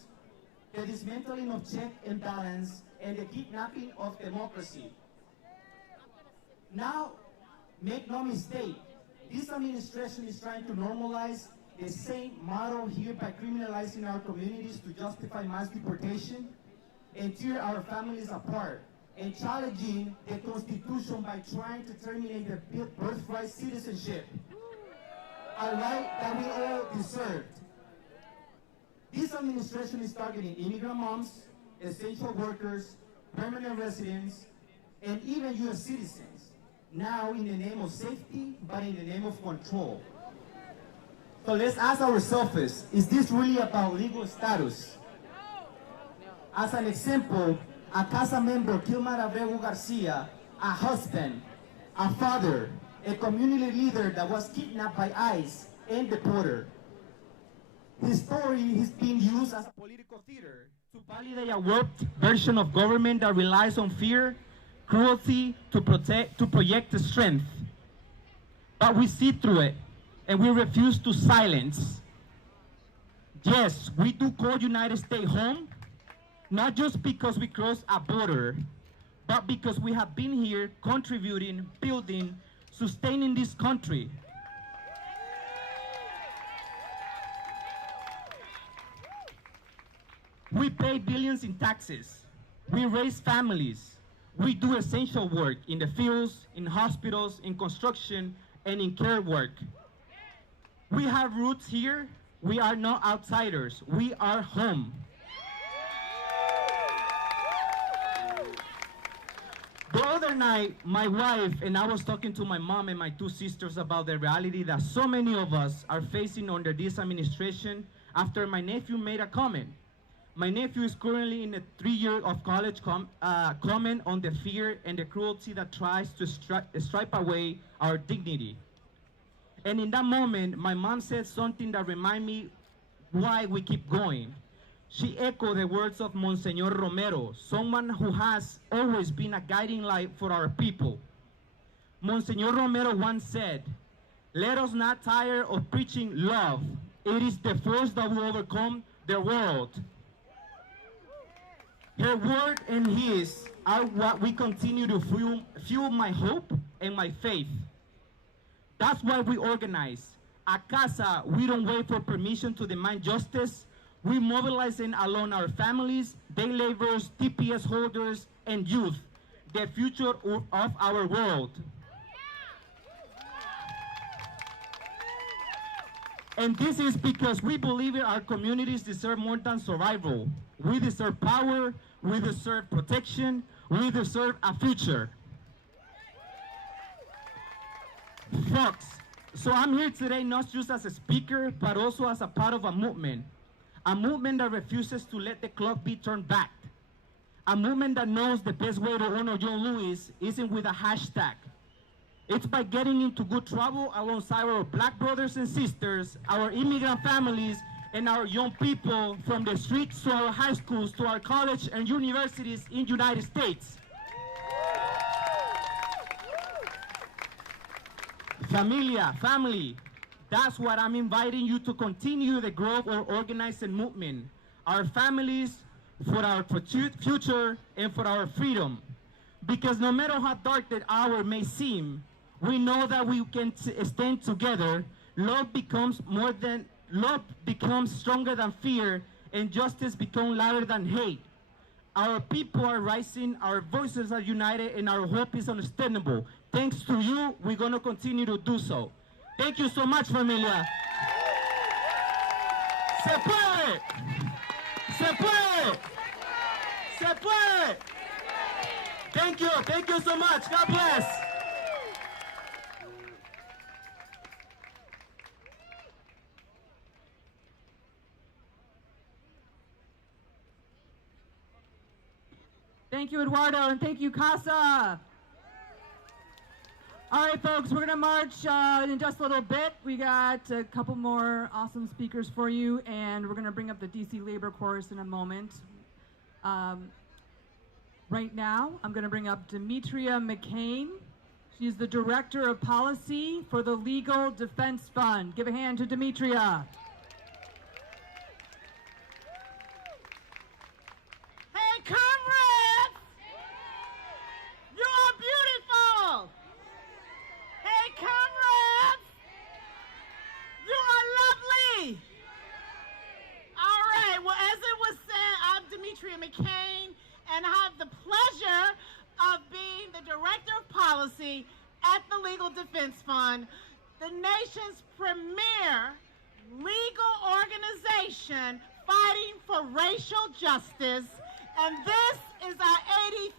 the dismantling of check and balance, and the kidnapping of democracy. Now, make no mistake, this administration is trying to normalize the same model here by criminalizing our communities to justify mass deportation and tear our families apart, and challenging the Constitution by trying to terminate the birthright citizenship, a right that we all deserved. This administration is targeting immigrant moms, essential workers, permanent residents, and even U.S. citizens, now in the name of safety, but in the name of control. So let's ask ourselves, is this really about legal status? As an example, a CASA member, Kilmar Abreu Garcia, a husband, a father, a community leader that was kidnapped by ICE and deported. His story is being used as a political theater to validate a warped version of government that relies on fear, cruelty to project the strength. But we see through it, and we refuse to silence. Yes, we do call United States home, not just because we crossed a border, but because we have been here contributing, building, sustaining this country. We pay billions in taxes. We raise families. We do essential work in the fields, in hospitals, in construction, and in care work. We have roots here. We are not outsiders. We are home. The other night, my wife and I was talking to my mom and my two sisters about the reality that so many of us are facing under this administration after my nephew made a comment. My nephew is currently in a 3-year of college comment on the fear and the cruelty that tries to stripe away our dignity. And in that moment, my mom said something that reminded me why we keep going. She echoed the words of Monsignor Romero, someone who has always been a guiding light for our people. Monsignor Romero once said, "Let us not tire of preaching love. It is the force that will overcome the world." Her word and his are what we continue to fuel my hope and my faith. That's why we organize. At CASA, we don't wait for permission to demand justice. We mobilize along our families, day laborers, TPS holders, and youth, the future of our world. And this is because we believe our communities deserve more than survival. We deserve power, we deserve protection, we deserve a future. Folks, so I'm here today not just as a speaker, but also as a part of a movement that refuses to let the clock be turned back. A movement that knows the best way to honor John Lewis isn't with a hashtag. It's by getting into good trouble alongside our Black brothers and sisters, our immigrant families, and our young people from the streets to our high schools to our college and universities in the United States. Familia, family, that's what I'm inviting you to continue the growth or organizing movement. Our families, for our future, and for our freedom. Because no matter how dark the hour may seem, we know that we can stand together. Love becomes stronger than fear, and justice becomes louder than hate. Our people are rising, our voices are united, and our hope is understandable. Thanks to you, we're going to continue to do so. Thank you so much, familia. Se puede! Se puede! Se puede! Thank you so much. God bless. Thank you, Eduardo, and thank you, CASA. All right, folks, we're going to march in just a little bit. We got a couple more awesome speakers for you, and we're going to bring up the DC Labor Chorus in a moment. Right now, I'm going to bring up Demetria McCain. She's the Director of Policy for the Legal Defense Fund. Give a hand to Demetria. Hey, comrades! You are beautiful! Hey, comrades! You are lovely! All right, well, as it was said, I'm Demetria McCain, and I have the pleasure of being the Director of Policy at the Legal Defense Fund, the nation's premier legal organization fighting for racial justice, and this is our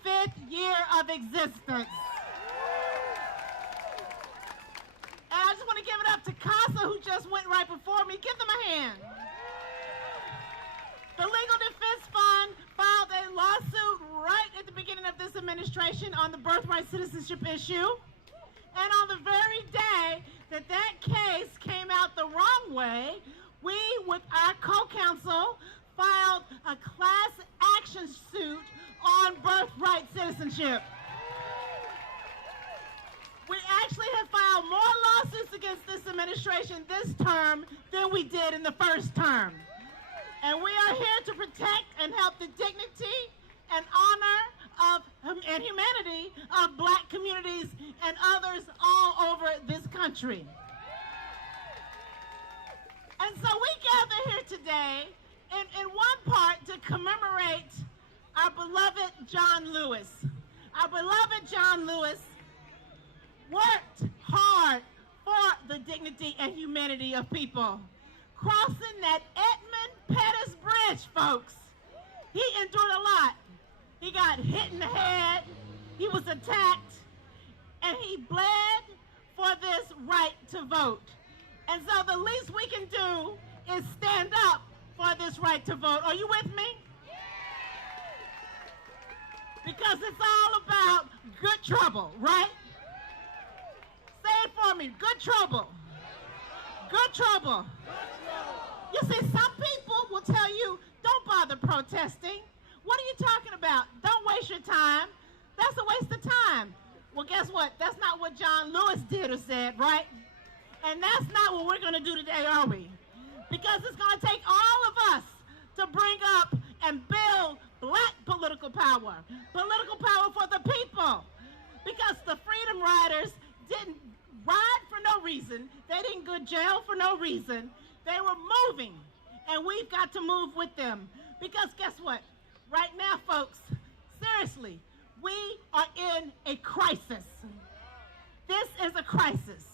85th year of existence. And I just want to give it up to CASA, who just went right before me. Give them a hand. The Legal Defense Fund filed a lawsuit right at the beginning of this administration on the birthright citizenship issue. And on the very day that that case came out the wrong way, we, with our co-counsel, filed a class action suit on birthright citizenship. We actually have filed more lawsuits against this administration this term than we did in the first term. And we are here to protect and help the dignity and honor of and humanity of Black communities and others all over this country. And so we gather here today in one part to commemorate our beloved John Lewis. Our beloved John Lewis worked hard for the dignity and humanity of people. Crossing that Edmund Pettus Bridge, folks. He endured a lot. He got hit in the head, he was attacked, and he bled for this right to vote. And so the least we can do is stand up for this right to vote. Are you with me? Because it's all about good trouble, right? Say it for me, good trouble. Good trouble. You see, some people will tell you, don't bother protesting. What are you talking about? Don't waste your time. That's a waste of time. Well, guess what? That's not what John Lewis did or said, right? And that's not what we're going to do today, are we? Because it's going to take all of us to bring up and build black political power for the people. Because the Freedom Riders didn't ride for no reason. They didn't go to jail for no reason. They were moving, and we've got to move with them. Because guess what? Right now, folks, seriously, we are in a crisis. This is a crisis.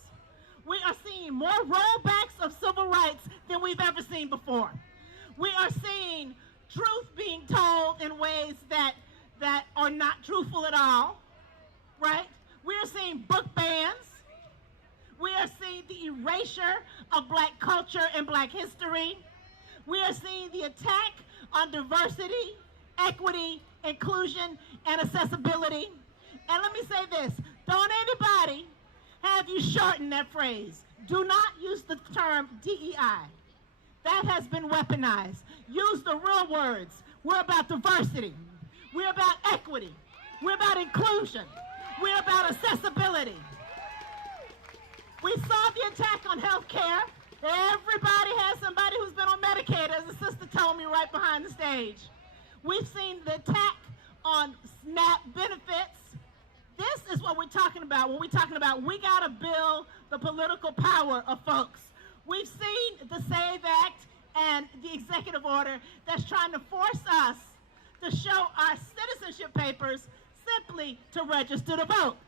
We are seeing more rollbacks of civil rights than we've ever seen before. We are seeing truth being told in ways that are not truthful at all, right? We are seeing book bans. We are seeing the erasure of black culture and black history. We are seeing the attack on diversity, equity, inclusion, and accessibility. And let me say this, don't anybody have you shorten that phrase. Do not use the term DEI. That has been weaponized. Use the real words. We're about diversity. We're about equity. We're about inclusion. We're about accessibility. We saw the attack on health care. Everybody has somebody who's been on Medicaid, as a sister told me right behind the stage. We've seen the attack on SNAP benefits. This is what we're talking about when we're talking about we got to build the political power of folks. We've seen the SAVE Act and the executive order that's trying to force us to show our citizenship papers simply to register to vote.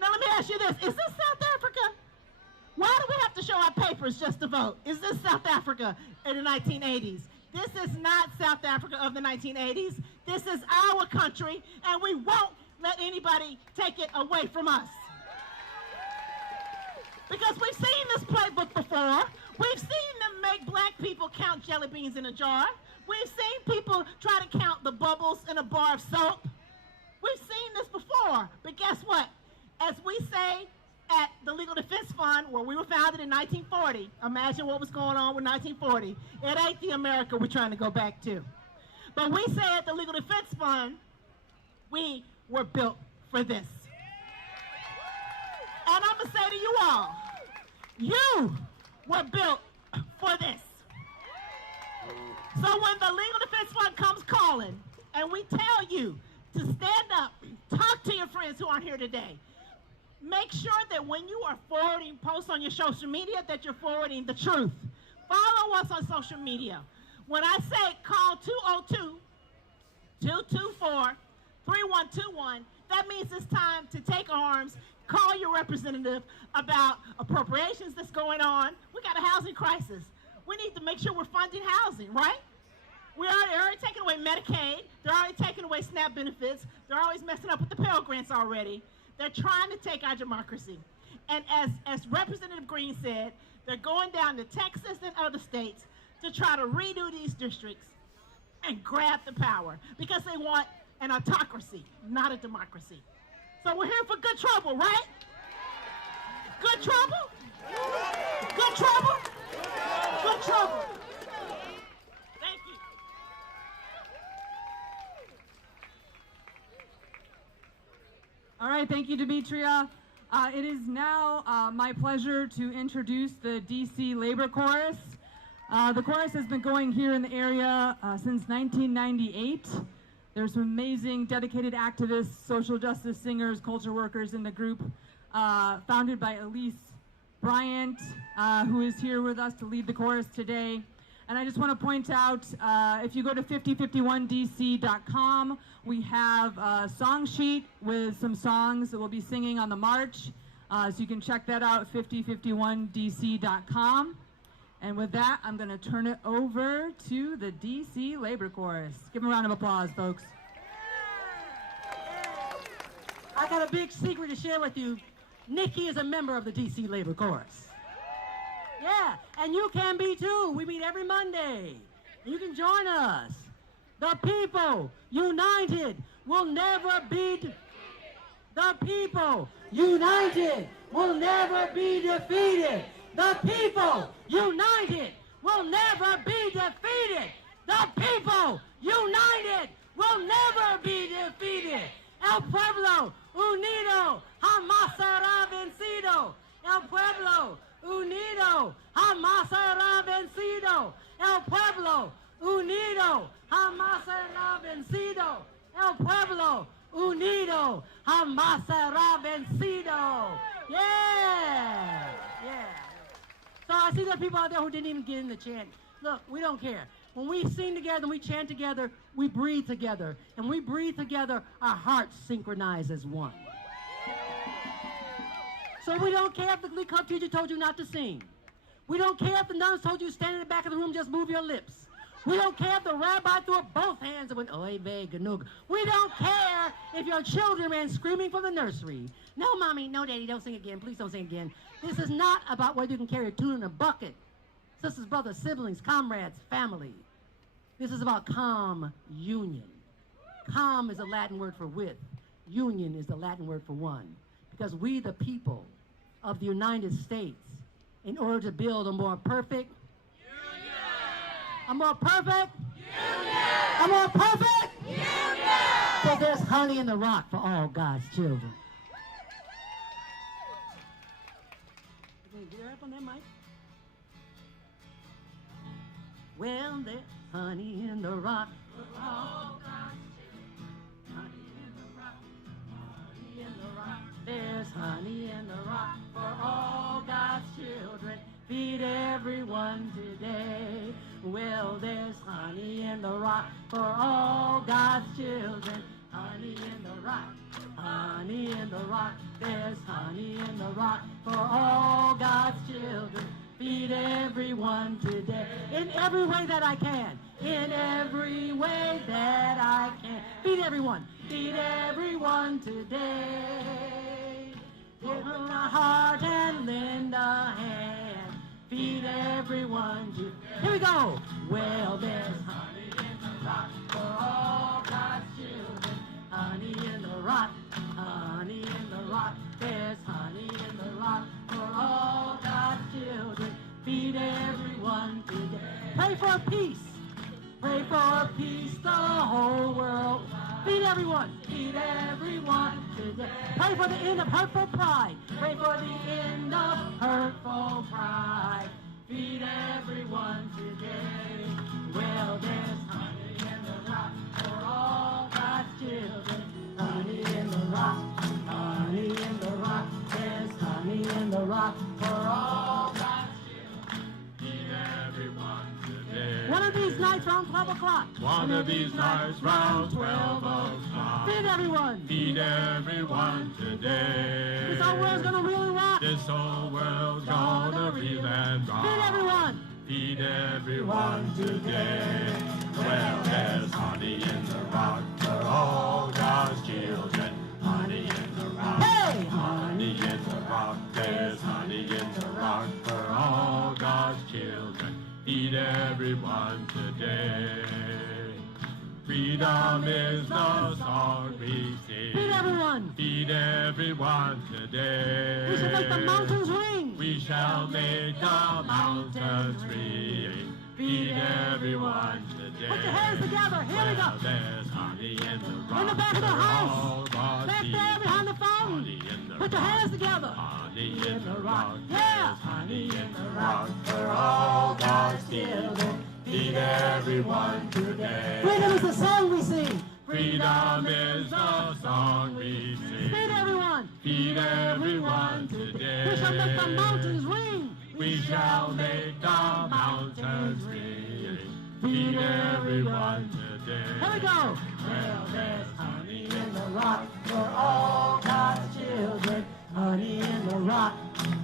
Now let me ask you this, is this South Africa? Why do we have to show our papers just to vote? Is this South Africa in the 1980s? This is not South Africa of the 1980s. This is our country, and we won't let anybody take it away from us. Because we've seen this playbook before. We've seen them make black people count jelly beans in a jar. We've seen people try to count the bubbles in a bar of soap. We've seen this before. But guess what? As we say at the Legal Defense Fund, where we were founded in 1940, imagine what was going on with 1940. It ain't the America we're trying to go back to. But we say at the Legal Defense Fund, we were built for this. And I'm going to say to you all, you were built for this. So when the Legal Defense Fund comes calling, and we tell you to stand up, talk to your friends who aren't here today, make sure that when you are forwarding posts on your social media, that you're forwarding the truth. Follow us on social media. When I say call 202-224-3121, that means it's time to take arms, call your representative about appropriations that's going on. We got a housing crisis. We need to make sure we're funding housing, right? They're already taking away Medicaid. They're already taking away SNAP benefits. They're always messing up with the Pell Grants already. They're trying to take our democracy. And as Representative Green said, they're going down to Texas and other states to try to redo these districts and grab the power because they want an autocracy, not a democracy. So we're here for good trouble, right? Good trouble? Good trouble? Good trouble. Thank you. All right, thank you, Demetria. It is now my pleasure to introduce the DC Labor Chorus. The chorus has been going here in the area since 1998. There's some amazing dedicated activists, social justice singers, culture workers in the group, founded by Elise Bryant, who is here with us to lead the chorus today. And I just want to point out, if you go to 5051dc.com, we have a song sheet with some songs that we'll be singing on the march. So you can check that out at 5051dc.com. And with that, I'm going to turn it over to the DC Labor Chorus. Give them a round of applause, folks. I got a big secret to share with you. Nikki is a member of the DC Labor Chorus. Yeah, and you can be too. We meet every Monday. You can join us. The people united will never be the people united will never be defeated. The people united will never be defeated. The people united will never be defeated. El pueblo unido jamás será vencido. El pueblo unido jamás será vencido. El pueblo unido jamás será vencido. El pueblo unido jamás será vencido. Yeah! Yeah. So I see there are people out there who didn't even get in the chant. Look, we don't care. When we sing together and we chant together, we breathe together. And we breathe together, our hearts synchronize as one. So we don't care if the Glee Club teacher told you not to sing. We don't care if the nuns told you stand in the back of the room, just move your lips. We don't care if the rabbi threw up both hands and went, oy vey, ganug. We don't care if your children ran screaming from the nursery. No, mommy, no, daddy, don't sing again. Please don't sing again. This is not about whether you can carry a tune in a bucket. Sisters, brothers, siblings, comrades, family. This is about communion. Com is a Latin word for with. Union is the Latin word for one. Because we, the people of the United States, in order to build a more perfect union. A more perfect union. A more perfect union. So there's honey in the rock for all God's children. Get up on that mic. Well, there's honey in the rock for all God's children. Honey in the rock. Honey in the rock. There's honey in the rock for all God's children. Feed everyone today. Well, there's honey in the rock for all God's children. Honey in the rock. Honey in the rock. There's honey in the rock for all God's children. Feed everyone today. In every way that I can. In every way that I can. Feed everyone. Feed everyone today. Give them a heart and lend a hand. Feed everyone today. Here we go. Well, there's honey in the rock for all God's children. Honey in the rock. Honey in the rock. There's honey in the rock for all God's children. Feed everyone today. Pray for peace. Pray for peace the whole world. Feed everyone. Feed everyone today. Pray for the end of hurtful pride. Pray for the end of hurtful pride. Feed everyone today. Well, there's honey in the rock for all God's children. Honey in the rock. Honey in the rock. There's honey in the rock for all God's children. Feed everyone today. One of these nights around 12 o'clock. One of these nights round 12 o'clock. Feed everyone. Feed everyone today. This whole world's gonna really rock. This whole world's gonna reel and rock. Feed everyone. Feed everyone today. Well, there's honey in the rock for all God's children. Honey in the rock. Hey! Honey in the rock. There's honey in the rock for all God's children. Feed everyone today. Freedom is the song we sing. Feed everyone. Feed everyone today. We shall make the mountains ring. We shall make the mountains ring. Feed everyone today. Put your hands together. Here we go. There's honey in the rock. In the back of the house. Back there behind the fountain. Put your hands together. Honey in the rock. Yeah. There's honey in the rock for all God's children. Feed everyone today. Freedom is the song we sing. Freedom is the song we sing. Feed everyone. Feed everyone today. We shall make the mountains ring. We shall make the mountains ring. Feed everyone today. Here we go. Well, there's honey in the rock for all God's children. Honey in the rock.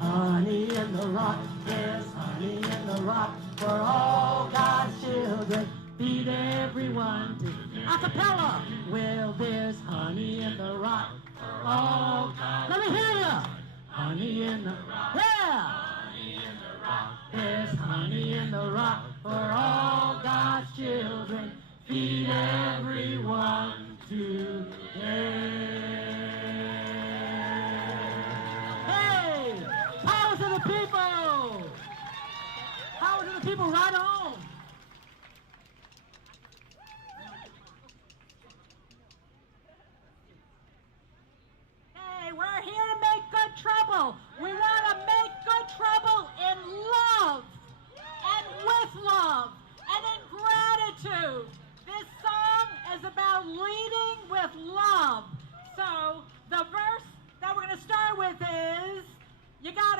Honey in the rock. There's honey in the rock for all God's children. Feed everyone today. Acapella. Well, there's honey in the rock for all God's. Let me hear you. Honey in the rock. Yeah. There's honey in the rock for all God's children. Feed everyone today. Hey! Power to the people! Power to the people right on!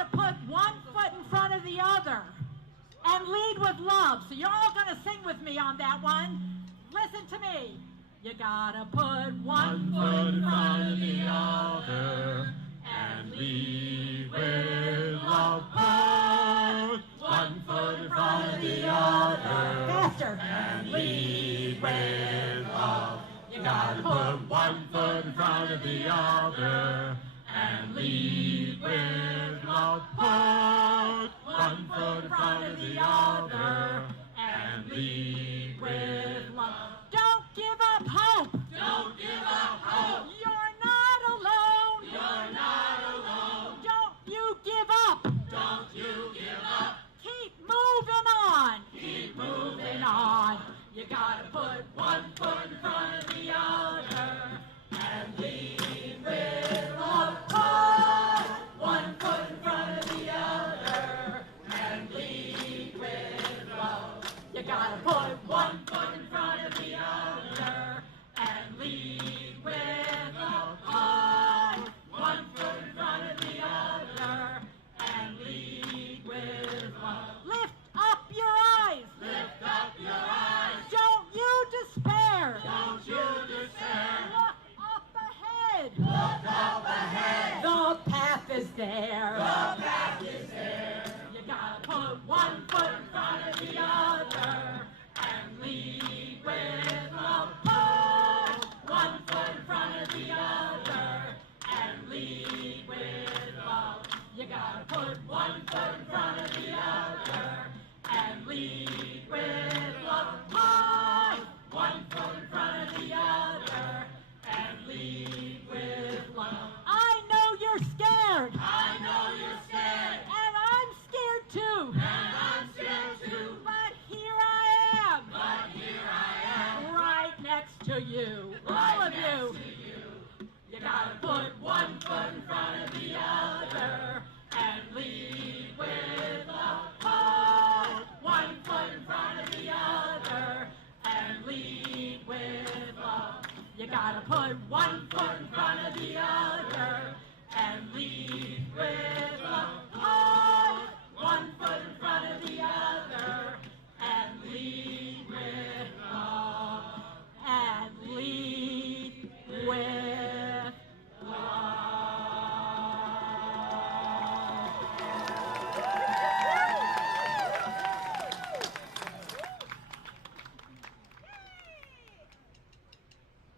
gotta put one foot in front of the other and lead with love. So you're all gonna sing with me on that one. Listen to me. You gotta put one foot in front of the other and lead with love. Put one foot in front of the other. Faster. And lead with love. You gotta put one foot in front of the other and lead with love. Put one foot in front of the other and lead with love. Don't give up hope. Don't give up hope. You're not alone. You're not alone. Don't you give up. Don't you give up. Keep moving on. Keep moving on. You gotta put one foot in front of the other and lead with love. Put one foot in front of the other and lead with love. You gotta put one foot in front of the other and lead with love. Put one foot in front of the other and lead with love. Lift up your eyes. Lift up your eyes. Don't you despair. Don't you despair. Look up ahead. Look up ahead. The path is there. The path is there. You gotta put one foot in front of the other and lead with love. Put one foot in front of the other and lead with love. You gotta put one foot in front of the other and lead with love. Put one foot in front of the other and lead with love. I know you're scared. I know you're scared. And I'm scared too. And I'm scared too. But here I am. But here I am. Right next to you. All of you. You gotta put one foot in front of the other and lead with love. Put one foot in front of the other and lead with love. You gotta put one foot in front of the other and lead with love. Put one foot in front of the other and lead with love. And lead with love.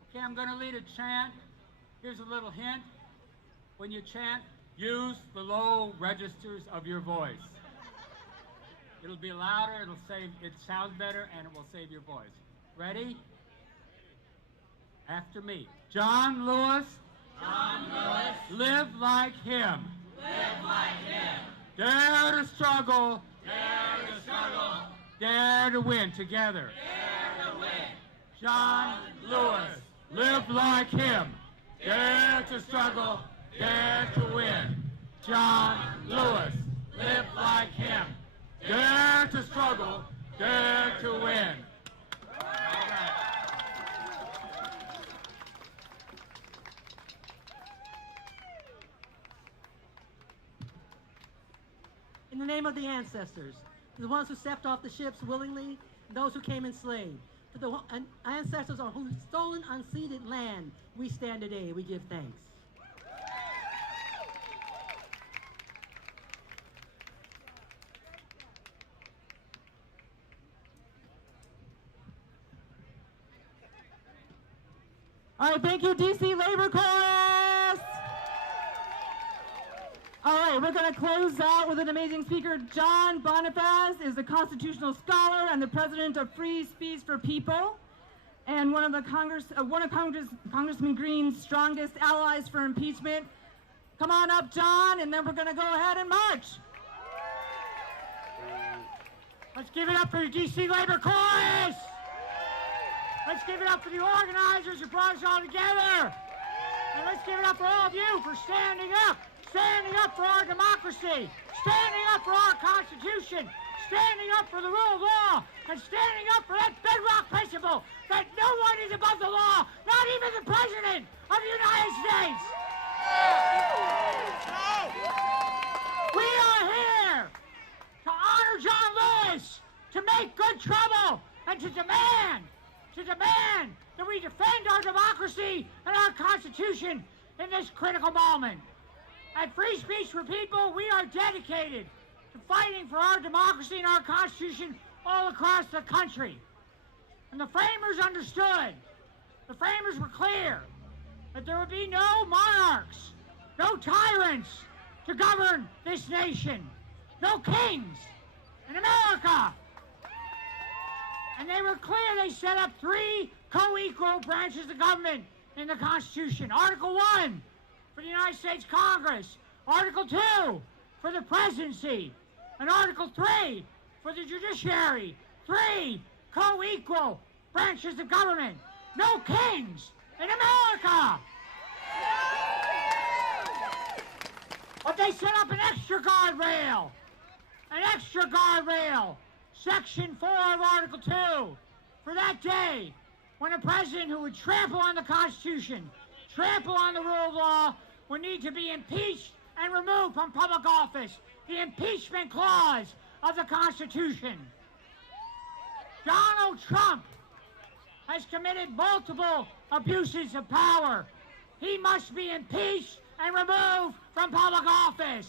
Okay, I'm going to lead a chant. Here's a little hint. When you chant, use the low registers of your voice. It'll be louder, it sounds better, and it will save your voice. Ready? After me. John Lewis. John Lewis. Live like him. Live like him. Dare to struggle. Dare to struggle. Dare to win together. Dare to win. John Lewis. Live like him. Dare to struggle. Dare to win. John Lewis. Live like him. Dare to struggle. Dare to win. In the name of the ancestors, the ones who stepped off the ships willingly, and those who came enslaved, to the ancestors on whose stolen, unceded land we stand today, we give thanks. All right, thank you, DC Labor Chorus. All right, we're going to close out with an amazing speaker. John Bonifaz is a constitutional scholar and the president of Free Speech for People, and one of Congressman Green's strongest allies for impeachment. Come on up, John, and then we're going to go ahead and march. Let's give it up for the DC Labor Chorus. Let's give it up for the organizers who brought us all together. And let's give it up for all of you for standing up for our democracy, standing up for our Constitution, standing up for the rule of law, and standing up for that bedrock principle that no one is above the law, not even the President of the United States. We are here to honor John Lewis, to make good trouble, and to demand that we defend our democracy and our Constitution in this critical moment. At Free Speech for People, we are dedicated to fighting for our democracy and our Constitution all across the country. And the framers understood, the framers were clear, that there would be no monarchs, no tyrants to govern this nation, no kings in America. And they were clear. They set up 3 co-equal branches of government in the Constitution. Article 1 for the United States Congress, Article 2 for the presidency, and Article 3 for the judiciary. 3 co-equal branches of government. No kings in America. But they set up an extra guardrail. Section 4 of Article 2, for that day when a president who would trample on the Constitution, trample on the rule of law, would need to be impeached and removed from public office. The impeachment clause of the Constitution. Donald Trump has committed multiple abuses of power. He must be impeached and removed from public office.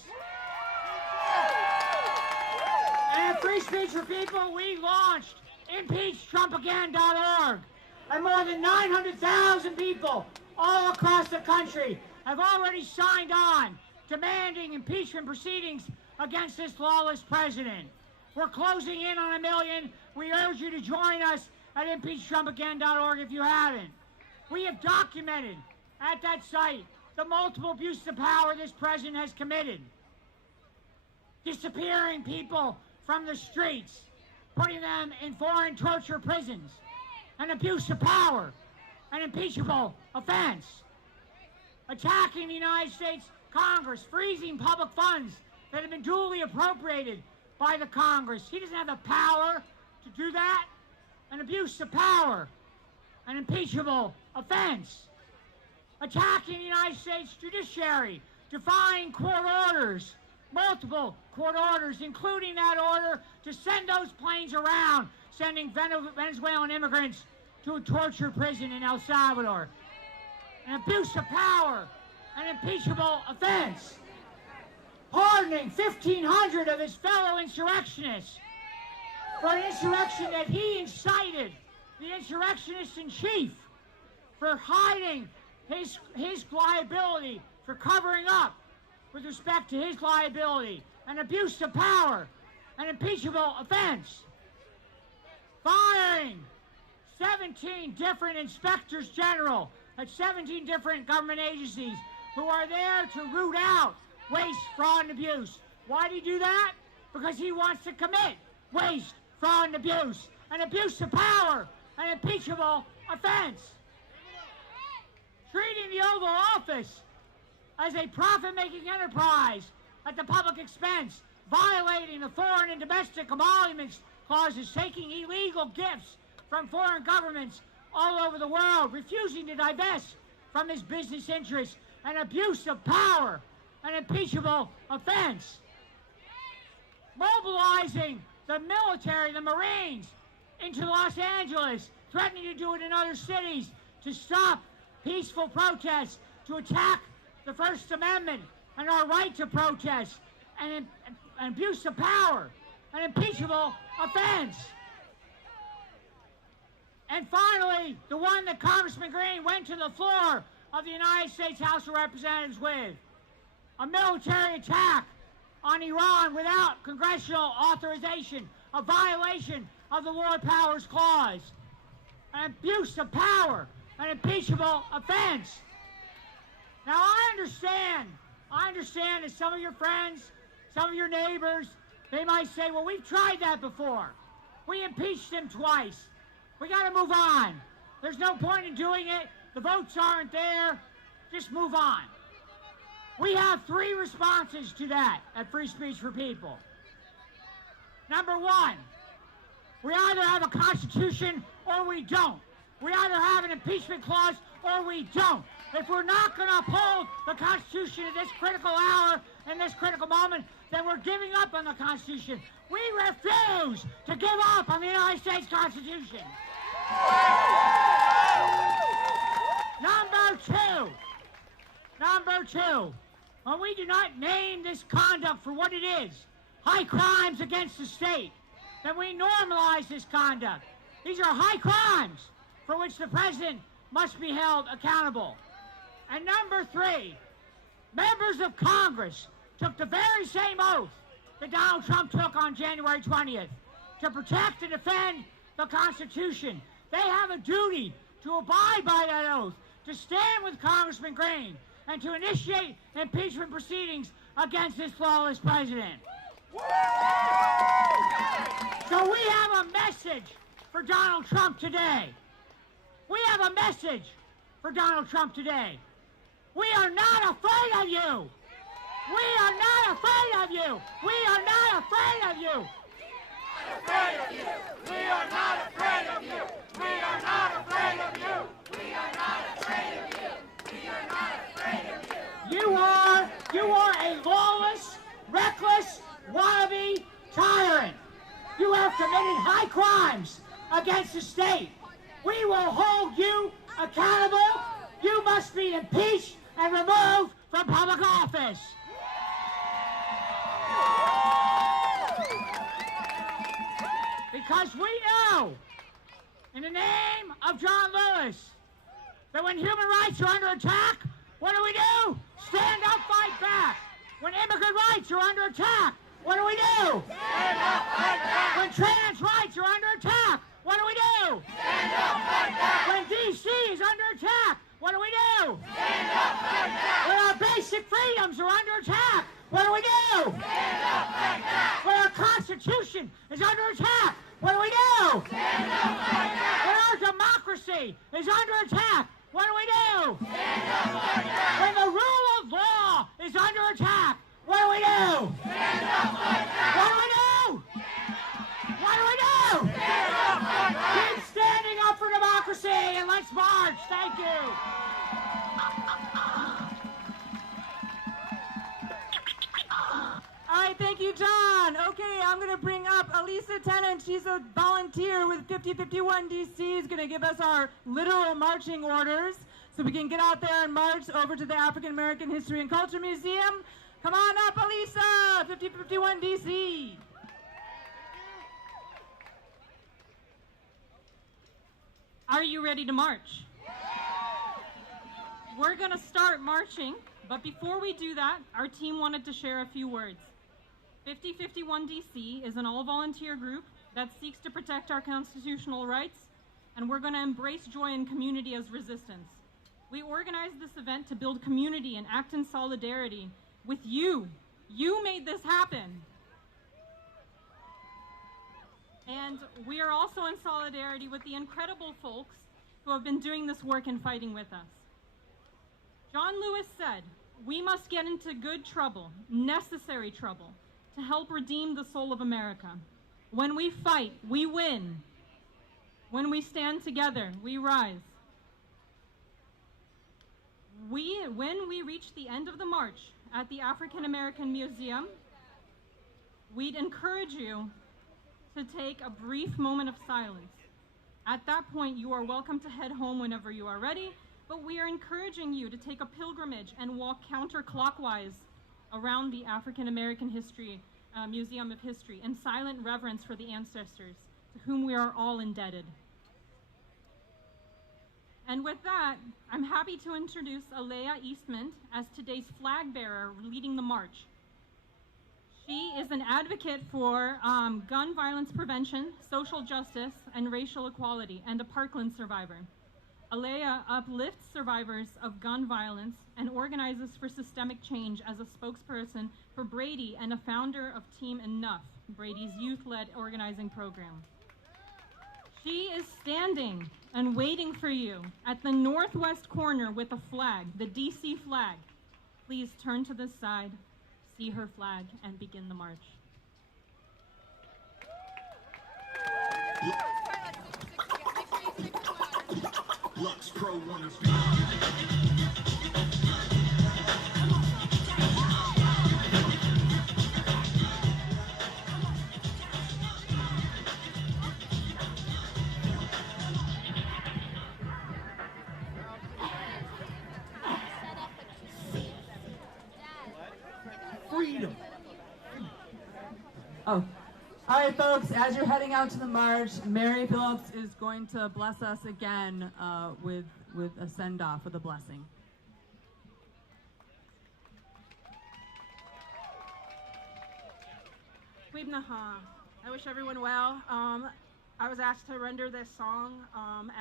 And at Free Speech for People, we launched ImpeachTrumpAgain.org. And more than 900,000 people all across the country have already signed on, demanding impeachment proceedings against this lawless president. We're closing in on 1 million. We urge you to join us at ImpeachTrumpAgain.org if you haven't. We have documented at that site the multiple abuses of power this president has committed. Disappearing people from the streets, putting them in foreign torture prisons, an abuse of power, an impeachable offense. Attacking the United States Congress, freezing public funds that have been duly appropriated by the Congress. He doesn't have the power to do that. An abuse of power, an impeachable offense. Attacking the United States judiciary, defying court orders, multiple court orders, including that order to send those planes around, sending Venezuelan immigrants to a torture prison in El Salvador. An abuse of power, an impeachable offense. Pardoning 1,500 of his fellow insurrectionists for an insurrection that he incited, the insurrectionist in chief, for hiding his liability, for covering up with respect to his liability, an abuse of power, an impeachable offense. Firing 17 different inspectors general at 17 different government agencies who are there to root out waste, fraud, and abuse. Why do you do that? Because he wants to commit waste, fraud, and abuse. An abuse of power, an impeachable offense. Treating the Oval Office as a profit-making enterprise at the public expense, violating the foreign and domestic emoluments clauses, taking illegal gifts from foreign governments all over the world, refusing to divest from his business interests, an abuse of power, an impeachable offense. Mobilizing the military, the Marines, into Los Angeles, threatening to do it in other cities to stop peaceful protests, to attack the First Amendment and our right to protest, and an abuse of power, an impeachable offense. And finally, the one that Congressman Green went to the floor of the United States House of Representatives with, a military attack on Iran without congressional authorization, a violation of the War Powers Clause, an abuse of power, an impeachable offense. Now I understand that some of your friends, some of your neighbors, they might say, well, we've tried that before. We impeached him twice. We got to move on. There's no point in doing it. The votes aren't there. Just move on. We have 3 responses to that at Free Speech for People. Number 1, we either have a Constitution or we don't. We either have an impeachment clause or we don't. If we're not going to uphold the Constitution at this critical hour, in this critical moment, then we're giving up on the Constitution. We refuse to give up on the United States Constitution. Number two, when we do not name this conduct for what it is, high crimes against the state, then we normalize this conduct. These are high crimes for which the president must be held accountable. And number three, members of Congress took the very same oath that Donald Trump took on January 20th to protect and defend the Constitution. They have a duty to abide by that oath, to stand with Congressman Green, and to initiate impeachment proceedings against this flawless president. So we have a message for Donald Trump today. We have a message for Donald Trump today. We are not afraid of you. We are not afraid of you. We are not afraid of you. Afraid of you. We are not afraid of you. We are not afraid of you. We are not afraid of you. We are not afraid of you. You are a lawless, reckless, wannabe tyrant. You have committed high crimes against the state. We will hold you accountable. You must be impeached and removed from public office. Because we know, in the name of John Lewis, that when human rights are under attack, what do? Stand up, fight back. When immigrant rights are under attack, what do? Stand up, fight back. When trans rights are under attack, what do? Stand up, fight back. When D.C. is under attack, what do? Stand up, fight back. When our basic freedoms are under attack, what do? Stand up, fight back. When our Constitution is under attack, what do? Stand up, fight back. When our democracy is under attack, what do? Stand up, fight back. When the rule of law is under attack, what do? Stand up, fight back. What do? What do? Stand up, fight back. Keep standing up for democracy and let's march. Thank you. All right, thank you, John. Okay, I'm going to bring up Elisa Tennant. She's a volunteer with 5051 DC. She's going to give us our literal marching orders so we can get out there and march over to the African American History and Culture Museum. Come on up, Elisa, 5051 DC. Are you ready to march? We're going to start marching, but before we do that, our team wanted to share a few words. 5051 DC is an all-volunteer group that seeks to protect our constitutional rights, and we're going to embrace joy and community as resistance. We organized this event to build community and act in solidarity with you. You made this happen. And we are also in solidarity with the incredible folks who have been doing this work and fighting with us. John Lewis said, "We must get into good trouble, necessary trouble, to help redeem the soul of America. When we fight, we win. When we stand together, we rise." When we reach the end of the march at the African American Museum, we'd encourage you to take a brief moment of silence. At that point, you are welcome to head home whenever you are ready, but we are encouraging you to take a pilgrimage and walk counterclockwise around the African American Museum of History in silent reverence for the ancestors to whom we are all indebted. And with that, I'm happy to introduce Alea Eastman as today's flag bearer leading the march. She is an advocate for gun violence prevention, social justice, and racial equality, and a Parkland survivor. Alea uplifts survivors of gun violence and organizes for systemic change as a spokesperson for Brady and a founder of Team Enough, Brady's youth-led organizing program. She is standing and waiting for you at the northwest corner with a flag, the DC flag. Please turn to the side, see her flag, and begin the march. Lux Pro wanna be. Oh, all right, folks, as you're heading out to the march, Mary Phillips is going to bless us again with a send-off, with a blessing. Weebnaha. I wish everyone well. I was asked to render this song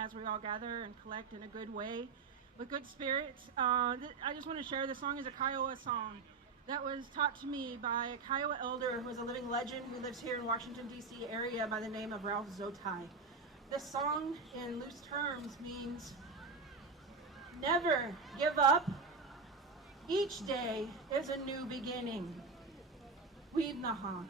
as we all gather and collect in a good way, with good spirits. I just want to share this song as a Kiowa song that was taught to me by a Kiowa elder who is a living legend who lives here in Washington, D.C. area by the name of Ralph Zotai. This song, in loose terms, means never give up. Each day is a new beginning. Weebnaha.